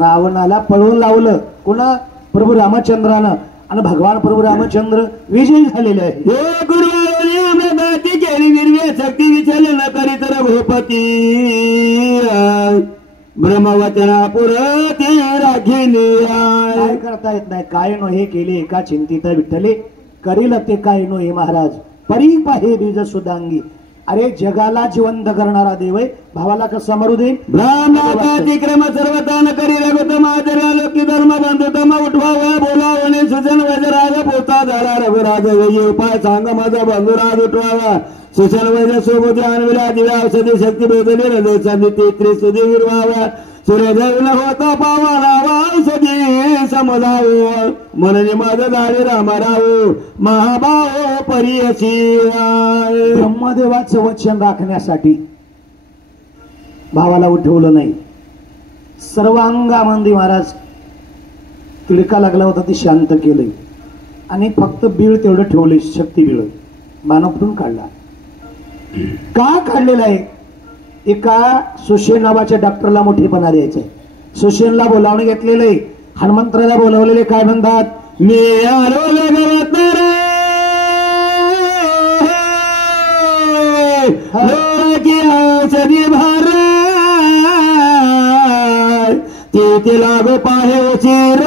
रावणाला पळवून लावलं कोणा, प्रभू रामचंद्रानं. आणि भगवान प्रभू रामचंद्र विजयी झालेले आहे. केली निर्व्य शक्ती विचलन करीत रघुपती ब्रह्मवचना पुरती राखिली. काय करता येत नाही. काय नो हे केले एका चिंतित विठ्ठले, करील ते काय नो हे महाराज. परी पाहे बीज सुदांगी. अरे जगाला जिवंत करणारा देव आहे, भावाला कसं मरू दे. ब्राह्मणातिक्रम सर्वतान करी रघुतम आदरालोकी धर्म बंधुतम उठवावा बोलावणे सुजन वजराज पोता झाला रघुराज वेजी उपाय सांग माझा बंधुराज उठवावा. सुशन वैद्य सोबती आणविला दिव्या औषधी शक्ती बेदली हृदय संधी 33 सुधी विरवावा. सूर्यदेव होता पावा औषधी समजावो मननी माझं झाले रामराव महाभाव परियशी. ब्रह्मदेवाचं वचन राखण्यासाठी भावाला उठवलं नाही. सर्व अंगामध्ये महाराज तिडका लागला होता, ते शांत केलंय. आणि फक्त बीळ तेवढं ठेवले, शक्ती बीळ बाणपटून काढला. का काढलेला आहे. एका सुशेन नावाच्या डॉक्टरला मोठेपणा द्यायचा आहे. सुशेनला बोलावणं घेतलेलं आहे. हनुमंतराला बोलवलेले काय म्हणतात, मी आलो लगवत रे लोकी औषधी भार ते लागो पाहे उशीर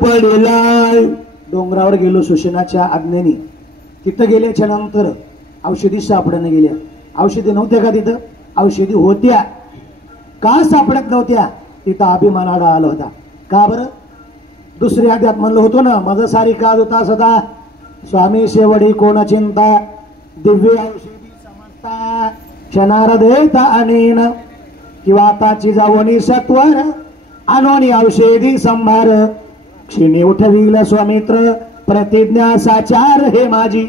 पडिलाय. डोंगरावर गेलो सुशेनाच्या आज्ञेने. तिथं गेल्याच्या नंतर औषधी सापडणं गेल्या. औषधी नव्हत्या का तिथं? औषधी होत्या. का सापडत नव्हत्या? तिथं अभिमानाला आला होता. का बरं? दुसऱ्या अध्यात म्हणलं होतो ना, माझं सारी काज होता सदा स्वामी शेवडी कोण चिंता दिव्य औषधी समजता क्षणार देता अनेन किंवा आताची जावणी सत्वर अनोनी औषधी संभार क्षिणी उठविल स्वामित्र प्रतिज्ञा साचार हे माझी.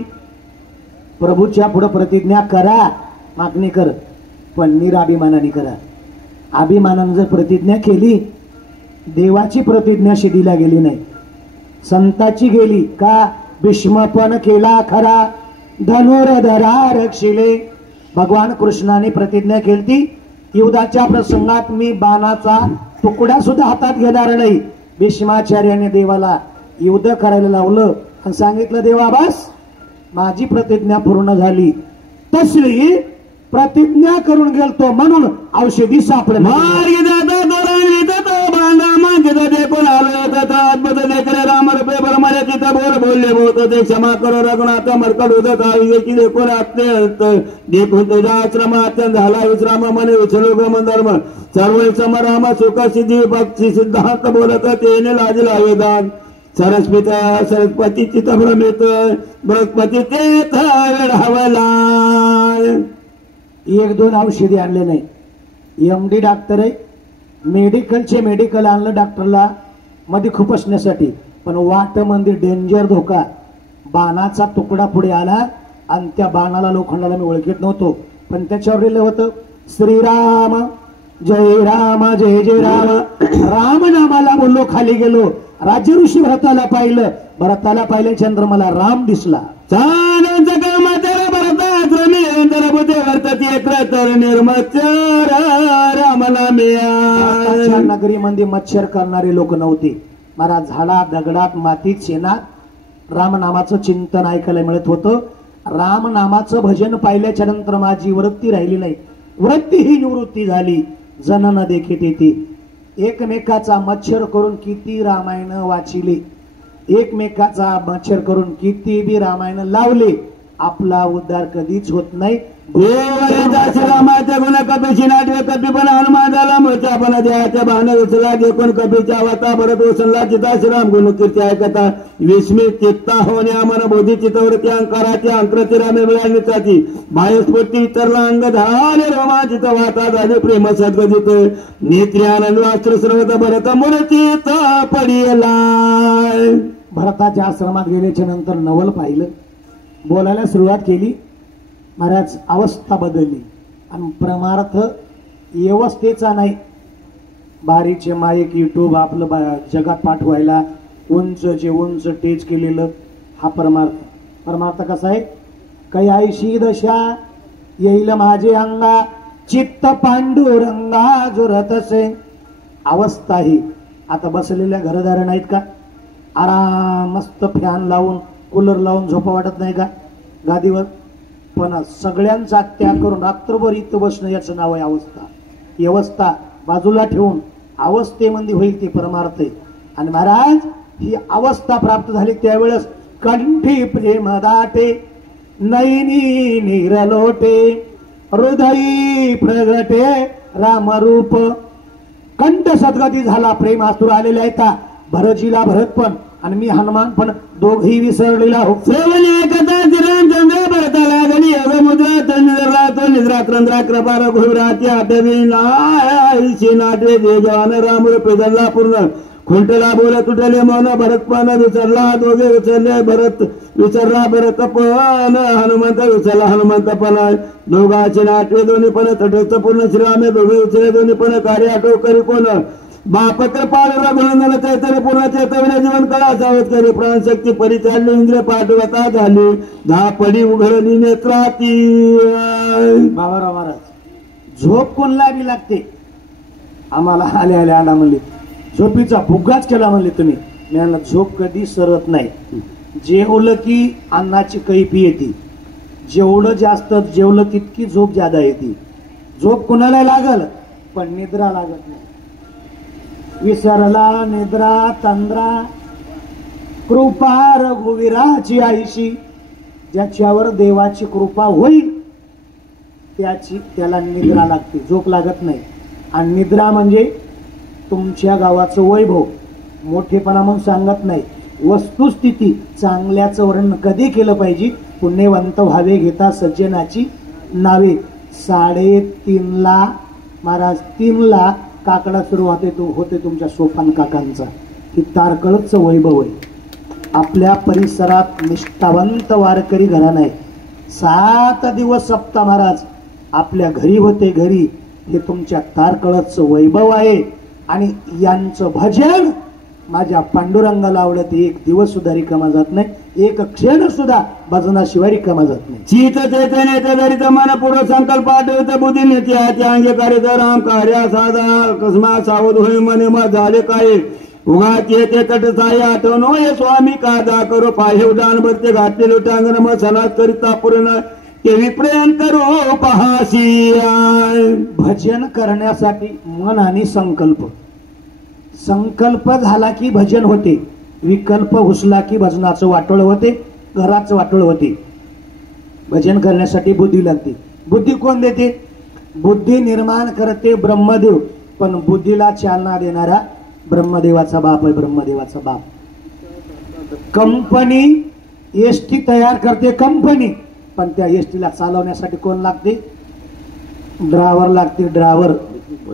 प्रभूच्या पुढे प्रतिज्ञा करा, मागणी कर, पण निराभिमानाने करा. अभिमानाने जर प्रतिज्ञा केली, देवाची प्रतिज्ञा शिदीला गेली नाही, संताची गेली. का? भीष्म पण केला खरा धनुर्धरा रक्षिले. भगवान कृष्णाने प्रतिज्ञा केली, युद्धाच्या प्रसंगात मी बाणाचा तुकडा सुद्धा हातात घेणार नाही. भीष्माचार्याने देवाला युद्ध करायला लावलं आणि सांगितलं, देवा बस, माझी प्रतिज्ञा पूर्ण झाली. तसली प्रतिज्ञा करून गेलतो म्हणून औषधी सापडलं. बोलले बोलतो ते क्षमा करो रघुनाथ मरकड उदक आयुकी देखून अत्यंत देखून तुझा आश्रम अत्यंत झाला विश्राम मने विचलो गमन धर्म सर्व समराम सुख सिद्धी भक्ती सिद्धांत बोलत तेने लाजला वेदांत. सरस्वती चित्त भ्रमित बृहस्पती ते धावला. एक दोन औषधी आणले नाही. MD डॉक्टर आहे, मेडिकल आणलं डॉक्टरला मध्ये खुपसण्यासाठी, पण वाट मध्ये डेंजर धोका. बाणाचा तुकडा पुढे आला आणि त्या बाणाला लोखंडाला मी ओळखत नव्हतो, पण त्याच्यावर लिहिलं होतं श्रीराम जय राम जय जय राम. राम नामाला बोललो, खाली गेलो. राज्य ऋषी भरताला पाहिलं, चंद्रमाला राम दिसला. नगरीमध्ये मच्छर करणारे लोक नव्हते. मला झाडा दगडात मातीत शेणात राम नामाचं चिंतन ऐकायला मिळत होतं. राम नामाचं भजन पाहिल्याच्या नंतर माझी वृत्ती राहिली नाही, वृत्ती ही निवृत्ती झाली. जनन देखील येते. एकमेकाचा मच्छर करून किती रामायण वाचिले, एकमेकाचा मच्छर करून किती बी रामायण लावले, आपला उद्धार कधीच होत नाही. रामाच्या गुन्हा कपीची नाटवे कपी पण हनुमान झाला मोठा पण देहाच्या भान उचला घेऊन कपीच्या वाता भरत ओसनला चिता श्रीराम गुण कीर्ती ऐकता विस्मित चित्ता होण्या मन बोधी चित्तवृत्ती अंकाराच्या अंतरचिरामे मिळाली बाह्यस्फूर्ती इतरला अंग धाले रोमांचित वाता झाले प्रेम सद्गदित नेत्री आनंद वास्त्र सर्वत भरत मूर्तीत पडिला. भरताच्या आश्रमात गेल्याच्या नंतर नवल पाहिलं, बोलायला सुरुवात केली. महाराज अवस्था बदलली आणि परमार्थ व्यवस्थेचा नाही. बारीचे माईक युट्यूब आपलं जगात पाठवायला उंच टेज केलेलं हा परमार्थ. परमार्थ कसा आहे? काही ऐशी दशा येईल माझे अंगा चित्त पांडुरंगा जुरत असे. अवस्था ही आता बसलेल्या घरदार नाहीत का? आराम मस्त फॅन लावून कूलर लावून झोपा वाटत नाही का गादीवर? पण सगळ्यांचा त्याग करून रात्रभर इथं बसणं याचं नाव आहे अवस्था. व्यवस्था बाजूला ठेवून अवस्थेमध्ये होईल ते परमार्थ आहे. आणि महाराज ही अवस्था प्राप्त झाली त्यावेळेस कंठी प्रेम दाटे नैनी निरलोटे हृदयी प्रगटे रामरूप. कंठ सद्गती झाला, प्रेम आसुर आलेले आहेत. भरजीला भरत पण आणि मी हनुमान पण दोघही विसरलेला हो. रामचंद्र भरताला गणी मुद्रा तंद्रा तो निद्रा त्रंद्रा कृपार घुराती आठवी नाटवे दे जवान राम पेदरला पूर्ण खुंटला बोल तुटले मन भरत पण विसरला दोघे विसरले भरत विसरला भरत पण हनुमंत विसरला हनुमंत पण दोघाचे नाटवे दोन्ही पण तटस्थ पूर्ण श्रीरामे दोघे विसरले दोन्ही पण कार्य आठव करी कोण बापत्र पाळ रघुनंदन चैतन्य पूर्ण चैतन्य जीवन कळा सावध करी प्राणशक्ती परिचारली इंद्रिय पाठवता झाली धापडी उघडली नेत्राती. बाबाराव महाराज झोप कोणला बी लागते. आम्हाला आल्या म्हणले झोपीचा भुगाच केला म्हणले तुम्ही. मी म्हणलं झोप कधी सरत नाही. जेवलं की अन्नाची कैफी येते. जेवढं जास्त जेवलं तितकी झोप ज्यादा येते. झोप कुणाला लागल पण निद्रा लागत नाही. विसरला निद्रा तंद्रा कृपा रघुवीराची आईशी. ज्याच्यावर देवाची कृपा होईल त्याला निद्रा लागते, झोप लागत नाही. आणि निद्रा म्हणजे तुमच्या गावाचं वैभव, मोठेपणा म्हणून सांगत नाही, वस्तुस्थिती. चांगल्याचं वर्णन कधी केलं पाहिजे. पुण्यवंत व्हावे घेता सज्जनाची नावे. 3:30 महाराज 3 काकडा सुरू होते तुमच्या सोपान काकांचा. ही तारकळचं वैभव आहे. आपल्या परिसरात निष्ठावंत वारकरी घराणं आहे. 7 दिवस सप्ताह महाराज आपल्या घरी होते. घरी हे तुमच्या तारकळचं वैभव आहे. आणि यांचं भजन माझ्या पांडुरंगाला आवडत. एक दिवस सुद्धा रिकामा जात नाही, एक क्षण सुद्धा भजनाशिवाय रिकामा जात नाही. चित चैतन्याच्या दरित मन पूर्ण संकल्प आठवत बुद्धी नेते अंगीकारित राम कार्या साधा कसमा सावध होय मने मग झाले काय उगाच येते तट साय आठवण होय स्वामी कादा करो पाहे उडान भरते घातलेलो टांगण मग सनात करिता पूर्ण केवी प्रेम करो पहाशी. भजन करण्यासाठी मन आणि संकल्प झाला की भजन होते. विकल्प घुसला की भजनाचं वाटोळ होते, घराचं वाटोळ होते. भजन करण्यासाठी बुद्धी लागते. बुद्धी कोण देते? बुद्धी निर्माण करते ब्रह्मदेव. पण बुद्धीला चालना देणारा ब्रह्मदेवाचा बाप आहे. ब्रह्मदेवाचा बाप. कंपनी एसटी तयार करते कंपनी, पण त्या एसटीला चालवण्यासाठी कोण लागते? ड्रायव्हर लागते.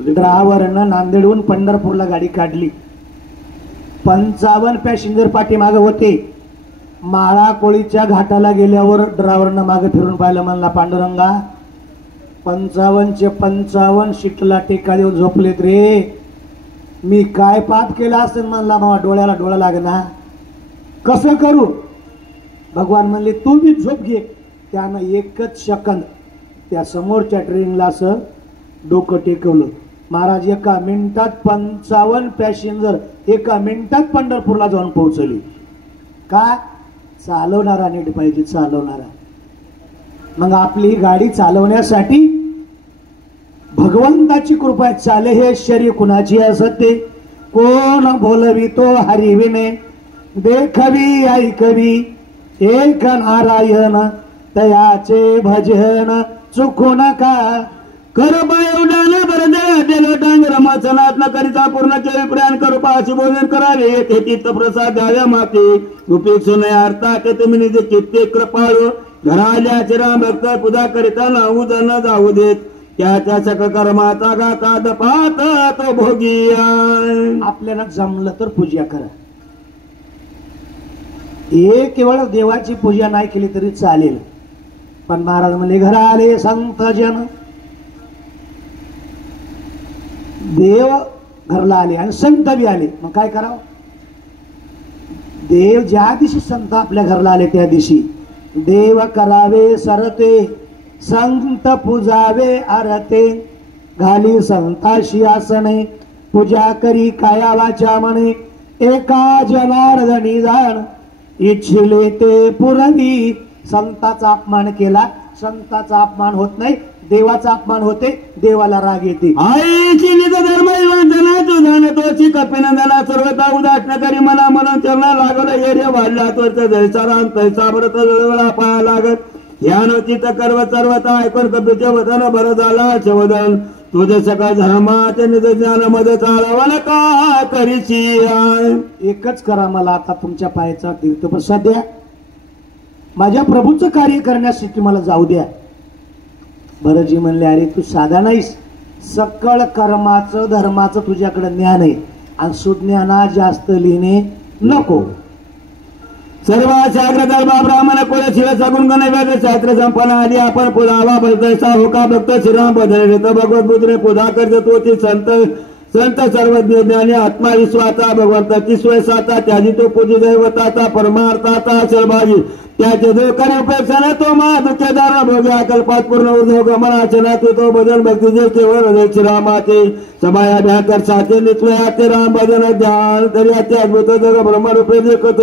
ड्रायव्हरनं नांदेडहून पंढरपूरला गाडी काढली. 55 पॅसेंजर पाठीमागे होते. माळा कोळीच्या घाटाला गेल्यावर ड्रायव्हरनं मागे फिरून पाहिलं. म्हणला पांडुरंगा 55चे 55 सीटला टेका देऊन झोपलेत रे. मी काय पाप केला असेल म्हणला. बाबा डोळ्याला डोळा लागना, कसं करू? भगवान म्हणले तू बी झोप घे. त्यानं एकच सेकंद त्या समोरच्या ट्रेनला असं डोकं टेकवलं. महाराज 1 मिनिटात 55 पॅसेंजर 1 मिनिटात पंढरपूरला जाऊन पोहोचली. का? चालवणारा नीट पाहिजे, चालवणारा. मग आपली गाडी चालवण्यासाठी भगवंताची कृपा चाले हे शरीर कुणाची असते. कोण बोलवितो हरिविने देखवी ऐकवी एक नारायण तयाचे भजन चुकू नका. कर पाय उडान बरदेलो टांगर मचनात न करिता पूर्ण केले प्रयाण करू पाशी भोजन करावे. ते चित्त प्रसाद द्याव्या माते उपेक्षण अर्था के तुम्ही निजे चित्ते कृपाळू. घराल्या चिराम भक्त पूजा करिता नाऊ जन जाऊ देत. त्याच्या सक कर्माचा गाता दपात तो भोगी. आपल्याला जमलं तर पूजा करा. हे केवळ देवाची पूजा नाही केली तरी चालेल. पण महाराज म्हणले घराले संत जन. देव घरला आले आणि संत बी आले. मग काय करावं? देव ज्या दिवशी संत आपल्या घरला आले त्या दिवशी देव करावे सरते संत पूजावे आरते. घाली संताशी आसने पूजा करी काया वाचा म्हणे. एका जनार्दनी जाण इच्छिले ते पुरवी. संताचा अपमान केला, संताचा अपमान होत नाही, देवाचा अपमान होते, देवाला राग येते. आईची निज धर्म जना जाण तोची कपिनंदना सर्वता उदाटन करी मना म्हणून चरणा लागल. एर्य वाढला त्वरचा जैसा राम तैसा भरत जळवळा पाया लागत. ध्यान चित कर्व सर्वता ऐकून कपीचे वदन भर झाला चवदन. तुझे सकाळ धर्माचे निज ज्ञान मध्ये चालवल का करीची. एकच करा, मला आता तुमच्या पायाचा तीर्थप्रसाद द्या. माझ्या प्रभूचं कार्य करण्यासाठी मला जाऊ द्या. भरतजी म्हणले अरे तू साधा नाहीस. सकळ कर्माचं धर्माचं तुझ्याकडे ज्ञान आहे आणि सुज्ञाना जास्त लिहिणे नको. सर्व शाग्र दर्भा ब्राह्मण कुळ शिव सगुण गण वेद शास्त्र संपन्न आली. आपण पुरावा भलतैसा होका भक्त श्रीराम बदले भगवत बुद्ध पूजा करते तो ती संत संत सर्वज्ञ ज्ञानी आत्मविश्वासा भगवंताची सोय साता त्याची तो पूजी दैवताचा परमार्थाचा सहभागी त्याचे जो करी उपेक्षण तो महादुःखे दारा भोग्या कल्पात पूर्ण उद्योग गमनाचना तो भजन भक्ती जे केवळ श्रीरामाचे सभाया भ्यांकर साचे नित्वयाचे राम भजन ध्यान तरी अति अद्भुत जग ब्रह्मरूपे देखत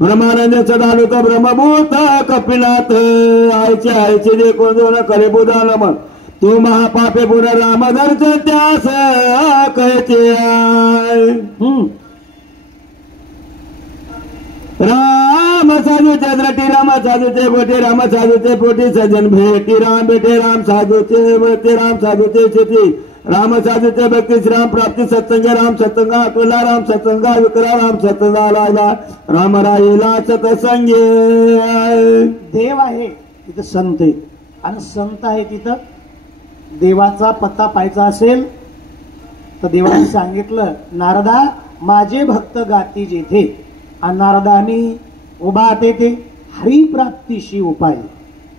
ब्रह्मानंद सदानुत ब्रह्मभूत कपिनाथ आयचे जे कोण जो करे बुधान मन तू महापापे पुर राम दर्शन त्यास कहते राम साधूचे द्रटी राम साधूचे गोटे राम साधूचे पोटी सजन भेटी राम बेटे राम साधूचे वळते राम साधूचे शेती राम साधूचे भक्ती श्रीराम प्राप्ती सत्संग राम सत्संगा तुला राम सत्संगा विकरा राम सत्संगा लाला राम राहिला सत्संगे देव आहे तिथं संत आहे आणि संत आहे तिथं देवाचा पत्ता पाहायचा असेल तर देवाने सांगितलं नारदा माझे भक्त गाती जेथे आणि नारदानी उभा तेथे हरिप्राप्तीशी उपाय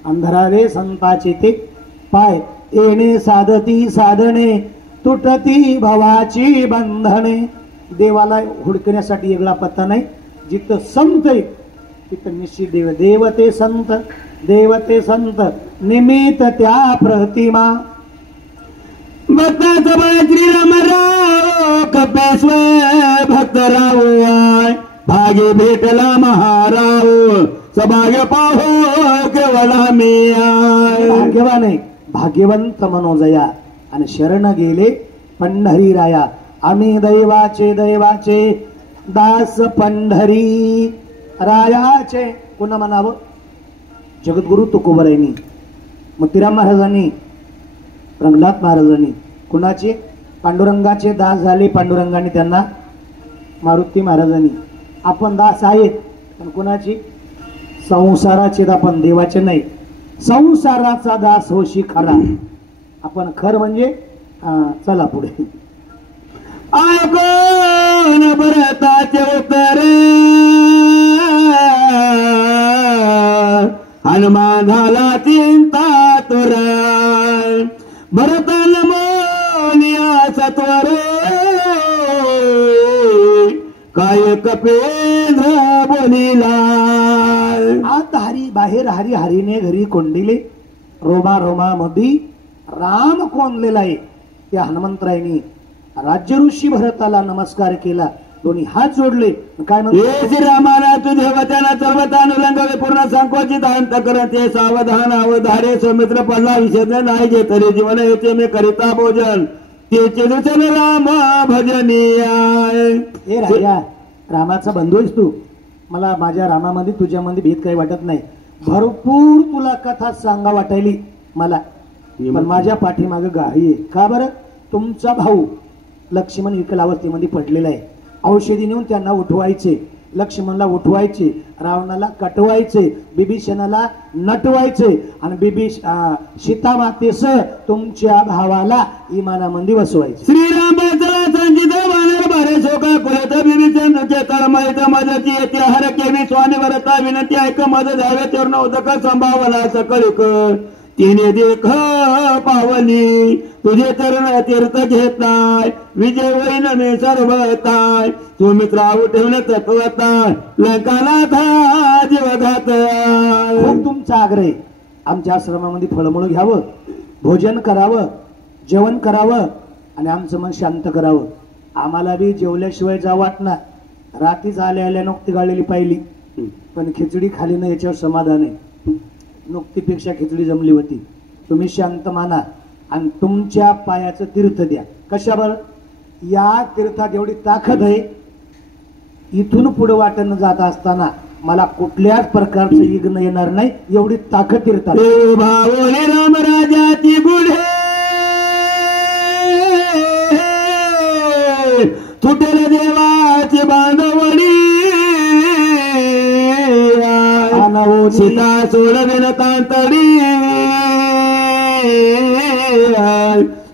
अंधरावे संताचे ते पाय येणे साधती साधने तुटती भवाची बंधने देवाला हुडकण्यासाठी वेगळा पत्ता नाही जिथं संत आहे तिथं निश्चित देव देवते संत निमित्त त्या प्रतिमा भक्ताचं बळ श्रीराम राव कपेश्वर भक्त राव भागे भेटला महाराव सभाग्य पाहो केवळा मी भाग्यवान आहे भाग्यवंत मनोजया आणि शरण गेले पंढरी राया आम्ही दैवाचे दास पंढरी रायाचे पुन्हा म्हणावं जगद्गुरु तुकोबरायांनी मोतीराम महाराजांनी रंगनाथ महाराजांनी कुणाचे पांडुरंगाचे दास झाले पांडुरंगाने त्यांना मारुती महाराजांनी आपण दास आहेत पण कुणाची संसाराचे आपण देवाचे नाही संसाराचा दास होशी खरा आपण खर म्हणजे चला पुढे कोण भरताचे उत्तर हनुमान झाला चिंता तुर भरतन मोनिया सत्वर काय कपेंद्र बोलिला आत हरी बाहेर हरी हरीने घरी कोंडिले रोमा मधी राम कोंडलेला आहे त्या हनुमंतरायनी राज्य ऋषी भरताला नमस्कार केला दोन्ही हात जोडले काय म्हणते रामाना तू देवताना सर्वतानुलंगावे पूर्ण संकोचित अंत करते सावधान अवधारे सौमित्र पडला विषद नाही घे तरी जीवन येते मी करिता भोजन तेचे दुसरे राम भजनीय हे राजा रामाचा बंधू आहेस तू मला माझ्या रामामध्ये तुझ्यामध्ये भेद काही वाटत नाही भरपूर तुला कथा सांगा वाटायली मला पण माझ्या पाठीमागे गाळी आहे का बरं तुमचा भाऊ लक्ष्मण विकल अवस्थेमध्ये पडलेला आहे औषधी नेऊन त्यांना उठवायचे लक्ष्मणला उठवायचे रावणाला कटवायचे बिभीषणाला नटवायचे आणि सीता मातेस तुमच्या भावाला इमानामध्ये बसवायचे श्रीरामाचा संचित वानर बारे शोका कुलत बिभीषण केतळ माहित मदती येते हर केवी स्वामी वरता विनंती ऐक मद द्यावे चरण उदक संभावना सकळिक तिने देख पावली तुझे चरण तीर्थ घेताय विजय वैन मे सर्वताय तू मित्रा उठवण तत्वताय लंकानाथा जीवघात खूप तुमचा आग्रह आमच्या आश्रमामध्ये फळमुळ घ्यावं भोजन करावं जेवण करावं आणि आमचं मन शांत करावं आम्हाला बी जेवल्याशिवाय जा वाटणार रात्री आल्या नुकती गाळलेली पाहिली पण खिचडी खाली ना याच्यावर समाधान आहे नुकतीपेक्षा खिचडी जमली होती तुम्ही शांत माना आणि तुमच्या पायाचं तीर्थ द्या कशावर या तीर्थात एवढी ताकद आहे इथून पुढे वाटणं जात असताना मला कुठल्याच प्रकारचं विघ्न येणार नाही एवढी ताकद तीर्थात राम राजाची गुढे तुटेल देवाची बांधवणी सीता सोडविन तांतडी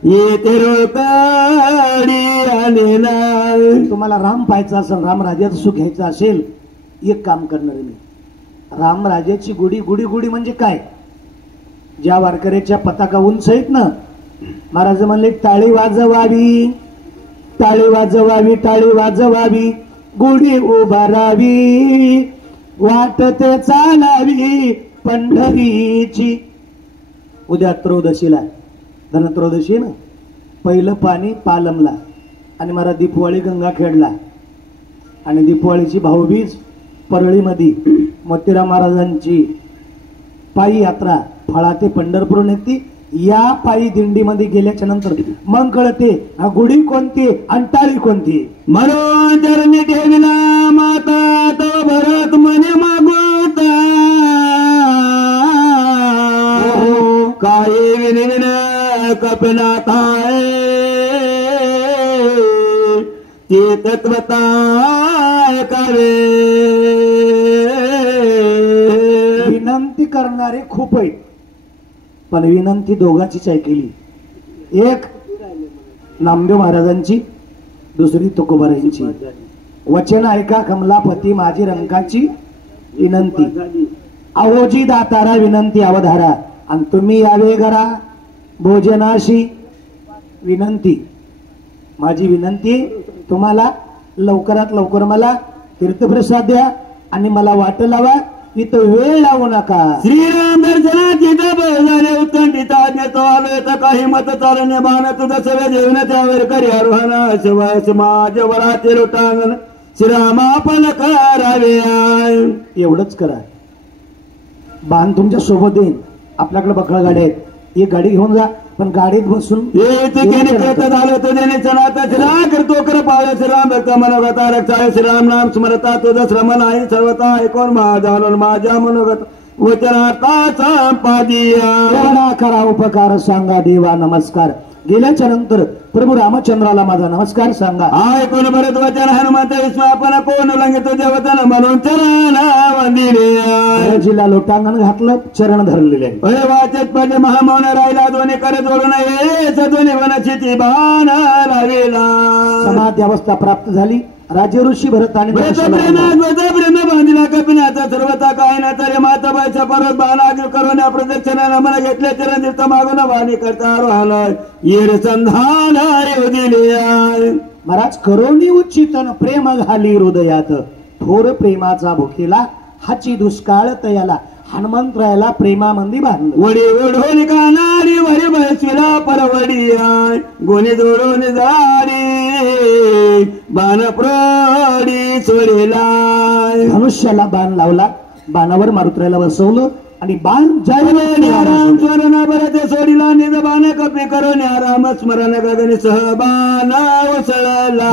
येते रोकडी आणि तुम्हाला राम पाहायचा असेल राम राजाचं सुख घ्यायचं असेल एक काम करणार मी राम राजाची गुढी गुढी म्हणजे काय ज्या वारकऱ्याच्या पताका उंच आहेत ना महाराज म्हणले टाळी वाजवावी टाळी वाजवावी गुढी उभारावी वाट ते चालावी पंढरीची. उद्या त्रयोदशीला धनत्रयोदशी ना, पहिलं पाणी पालमला आणि मला दीपवाळी गंगाखेडला आणि दीपवाळीची भाऊबीज परळीमध्ये मोतीराम महाराजांची पायी यात्रा फळा ते पंढरपूर नेती. या पायी दिंडीमध्ये गेल्याच्या नंतर मग कळते हा गुढी कोणती आणि टाळी कोणती. म्हणून चरणी ठेविला माता तो भरत मने मागोता काही विनिविन कपिनाथाय ते तत्वताय कावे. विनंती करणारे खूप आहेत पण विनंती दोघांचीच ऐकली. एक नामदेव महाराजांची, दुसरी तुकोबारायांची. वचन ऐका कमलापती माझी रंकाची विनंती. अहोजी दातारा विनंती अवधारा आणि तुम्ही यावे घरा भोजनाशी विनंती. माझी विनंती तुम्हाला लवकरात लवकर मला तीर्थप्रसाद द्या आणि मला वाट लावा. इथं वेळ लावू नका. श्रीराम दर्शनाची झाले उत्कंठित आज्ञेतो आलोय तर काही मत चालणे बाण तुझं सगळं जेवण त्यावर करी आरोहण शिवाय समाज वराचे लोटांगण श्रीरामा पण करावे. एवढंच करा. बाण तुमच्या सोबत येईन. आपल्याकडे बकळा गाडी आहेत, एक गाडी घेऊन जा पण गाडीत बसून झालं तुझे चनाता श्रीराम करतो कर पाळ श्रीराम भक्त मनोगत रक्षाय श्रीराम नाम स्मरता तुझं श्रम नाही सर्वता ऐकून माझ्या मनोगत वचनाता संपादिया. करा उपकार सांगा देवा नमस्कार. गेल्याच्या नंतर प्रभू रामचंद्राला माझा नमस्कार सांगा. ऐकून भरत वचन हनुमंत विष्णू आपण कोण लंगित देवतन म्हणून चरण वंदिले. जिल्हा लोटांगण घातलं चरण धरलेले वाचत पाहिजे महामौन राहिला दोन्ही करे जोडून दोन्ही वनचिती बाण लावेला. समाधी अवस्था प्राप्त झाली. राजे ऋषी भरत आणि प्रेम बांधिला कपिनाचा सर्वता काय ना तरी माताबाईचा परत बाण करून प्रदक्षिणा मन घेतले चरण तीर्थ मागून वाणी करता रोहाला येर संधान दिले. महाराज करोनी उच्चितन प्रेम घाली हृदयात थोर प्रेमाचा भुकेला हाची दुष्काळ तयाला हनुमंतरायाला प्रेमामंदी बांधलं. वडी ओढून कानाडी वरी बसविला परवडी गोणी जोडून जाडी बाण प्रोडी सोडीला. धनुष्याला बाण लावला, बाणावर मारुत्राला बसवलं आणि बाण राम स्मरण भरते सोडीला निज बाण कपी करून राम स्मरण गगन सह बाण वसळला.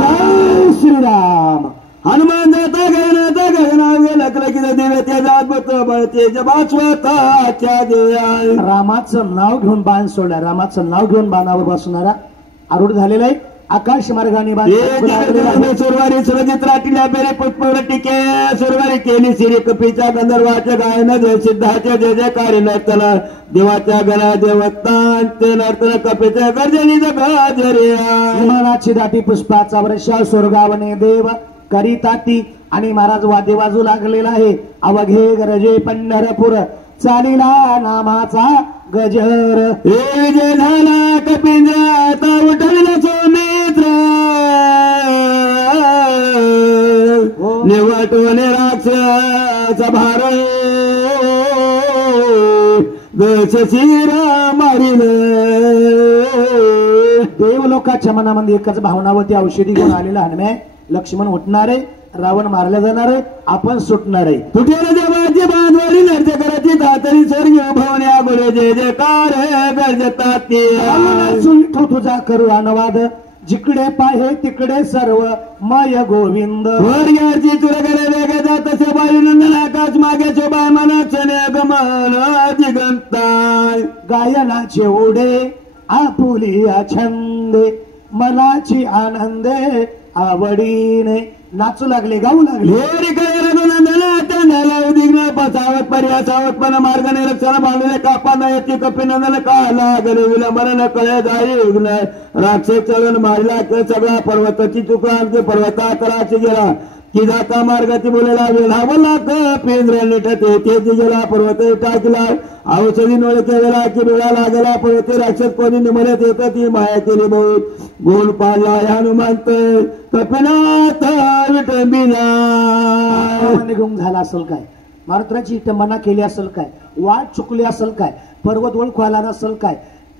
श्रीराम हनुमान जाता गगनाचा गगनाव लकल की दिवे तेजात बत बळते जबा स्वतःच्या देया. रामाचं नाव घेऊन बाण सोडला. रामाचं नाव घेऊन बाणावर बसणारा आरूढ झालेला आहे. आकाश मार्गाने सुरवारी सुरजित राटील्या बेरे पुष्पवर टिके सुरवारी केली श्री कपीच्या गंधर्वाच्या गायन जय सिद्धाच्या जय जयकारी नर्तना देवाच्या गणा देवतांचे नर्तन कपीच्या गर्जनी जगजरिया. विमानाची दाटी पुष्पाचा वर्षा स्वर्गावने देव करीताती आणि महाराज वादे वाजू लागलेला आहे. अवघे गरजे पंढरपूर चालिला नामाचा गजर. हे जे झाला कपिंद्राता उठविला सोमित्र निवटवणे राक्षस भार दश शिरा मारिल. देव लोकांच्या मनामध्ये एकच भावनावती औषधी घेऊन आलेला हनुमान. लक्ष्मण उठणार आहे, रावण मारला जाणार आहे, आपण सुटणार आहे. तुटेल देवाची बांधवाडी नृत्य करायची दातरी स्वर्गीय भवन्या गुरु जय जयकार गरजतात तुझा करू अनुवाद जिकडे पाहे तिकडे सर्व मय गोविंद. वर्गाची तुरगडे वेगे जात असे बाळीनंदन आकाश मागे शोभा मनाक्षणे गमन दिगंताय. गायनाचे ओढे आपुलिया छंदे मनाची आनंदे आवडीने नाचू लागले, गाऊ लागले. सावत पर्या सावतपण मार्ग निरक्षण बांधले कापा नयती कपिनंदन का लागले विलंबन न कळे जाई राक्षस चलन मारला सगळा पर्वताची चुका पर्वता कराची गेला की जाता मार्गाती बोलायला वेळावला पेंद्र निटते ते दिगेला पर्वत टाकला औषधी नोळ केला की वेळा लागला पर्वते राक्षस कोणी निमरत येत ती माया केली बहुत गोल पाडला हनुमंत कपिनाथ विटंबिला निघून झाला असेल काय, महाराष्ट्राची विटंबना केली असेल काय, वाट चुकली असेल काय, पर्वत ओळखू आला नसेल काय,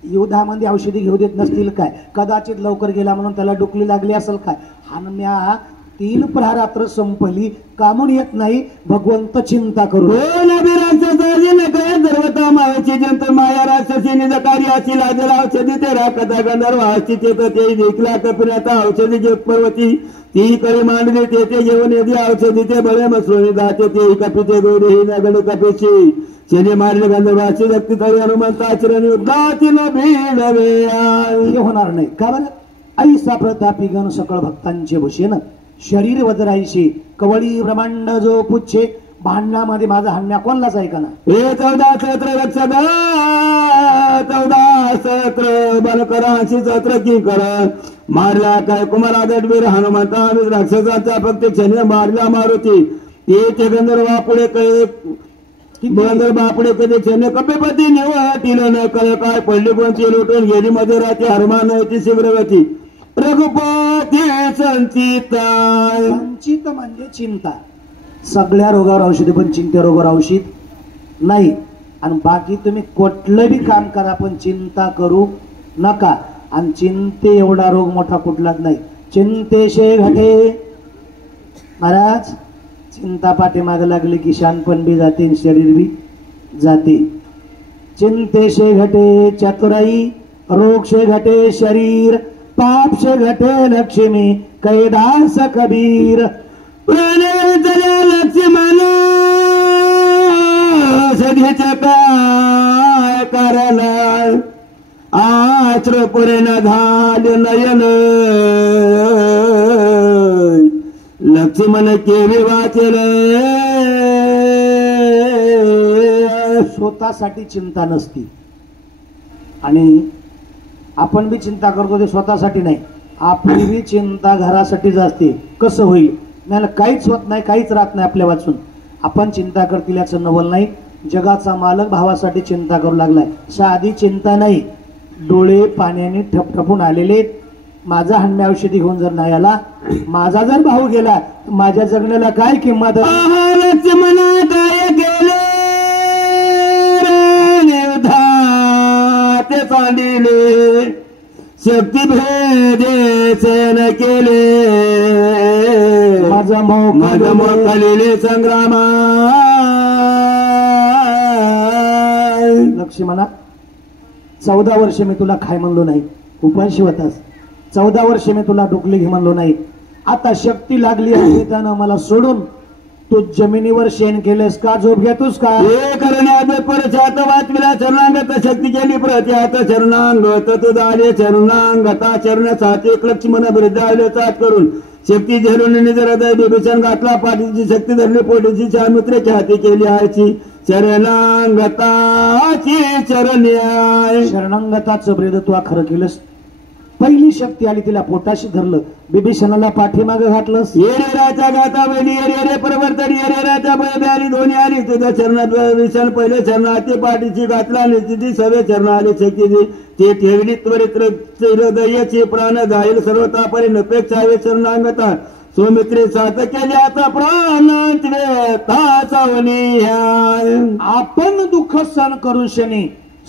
युद्धामध्ये औषधी घेऊ देत नसतील काय, कदाचित लवकर गेला म्हणून त्याला डुकली लागली असेल काय. हनुम्या 3 प्रहरात्र संपली कामून येत नाही भगवंत चिंता करू सर्वता मायाची जंत माया राक्षसी निजकारी अशी लागला औषधी ते राखता गंधर्व हस्ती ते देखला कपिनाथा औषधी जे पर्वती ती करी मांडली ते घेऊन येते औषधी ते बळे मसरून जाते ते कपिते गौरी नगड कपीची शेने मारले गंधर्वाची व्यक्ती तरी हनुमंताचरण युद्धातील भीड होणार नाही का बरं. ऐसा प्रतापी गण सकळ भक्तांचे भूषण शरीर वज्राईशी कवळी ब्रह्मांड जो पुच्छे भांडणामध्ये माझा हाण्या कोणलाच ऐका ना. हे 14 सहस्त्र लक्ष 14 सहस्त्र बल करा सत्र की कर मारला काय कुमारा दडवीर हनुमंता राक्षसाचा फक्त क्षण मारला मारुती ते गंधर्वा पुढे गंधर्वा पुढे कधी क्षण कपेपती निवतील न कळ काय पडली कोणती लुटून गेली मध्ये राहते हनुमान होती शीघ्रगती रघुपती संचिता. संचित म्हणजे चिंता. सगळ्या रोगावर औषध पण चिंते रोगावर औषध नाही. आणि बाकी तुम्ही कुठलं बी काम करा पण चिंता करू नका. आणि चिंते एवढा रोग मोठा कुठलाच नाही. चिंतेशे घटे महाराज चिंता पाठीमाग लागली की शानपण बी जाते शरीर बी जाते. चिंतेशे घटे चतुराई रोगशे घटे शरीर पाप से घटे लक्ष्मी कैदास कबीर. लक्ष्मण सधीच काय करायला आश्र पुरे न झाल नयन लक्ष्मण केवी वाचल. स्वतःसाठी चिंता नसती आणि आपण बी चिंता करतो ते स्वतःसाठी नाही. आपली बी चिंता घरासाठीच असते. कसं होईल नाही काहीच होत नाही काहीच राहत नाही आपल्या वाचून. आपण चिंता करतील याचं नवल नाही. जगाचा मालक भावासाठी चिंता करू लागलाय. साधी चिंता नाही. डोळे पाण्याने ठपठपून आलेले. माझा हण्या औषधी घेऊन जर नाही आला माझा जर भाऊ गेला माझ्या जगण्याला काय किंमत. लक्ष्मणा काय गेले ते सांडिले शक्ती भेदे सेन केले माझा मोकलेले संग्रामा. लक्ष्मणा 14 वर्ष मी तुला खाय म्हणलो नाही उपाशी होतास. 14 वर्ष मी तुला डुकली घे म्हणलो नाही. आता शक्ती लागली आहे त्यानं मला सोडून तू जमिनीवर शेण केलेस का झोप घेतोस का. हे करण्यात परचात वाचविला चरणांगत शक्ती केली प्रत्यात चरणांगत तुझाले चरणांगता चरणासाठी लक्ष्मण बिरदावले चाट करून शक्ती झेलून निज हृदय बिभीषण घातला. पाठीची शक्ती धरली पोटीची चार मित्रेच्या हाती केली आयची चरणांगताची चरण्याय. शरणांगताचं ब्रेद तू खरं केलंस. पहिली शक्ती आली तिला पोटाशी धरलं बिभीषणाला पाठीमागे घातलंस. येरेराच्या गाता बैली येरे परवर्तन येरेराच्या बैल आली दोन्ही आली तुझ्या चरणात विषण पहिले चरणाची पाठीची घातला निश्चिती सवे चरण आली शक्तीची ते ठेवली त्वरित हृदयाची प्राण जाईल सर्वतापरी नपेक्षावे चरणांगता सुमित्रे साथ केली आता प्राणांत आपण दुःख सहन करून शनी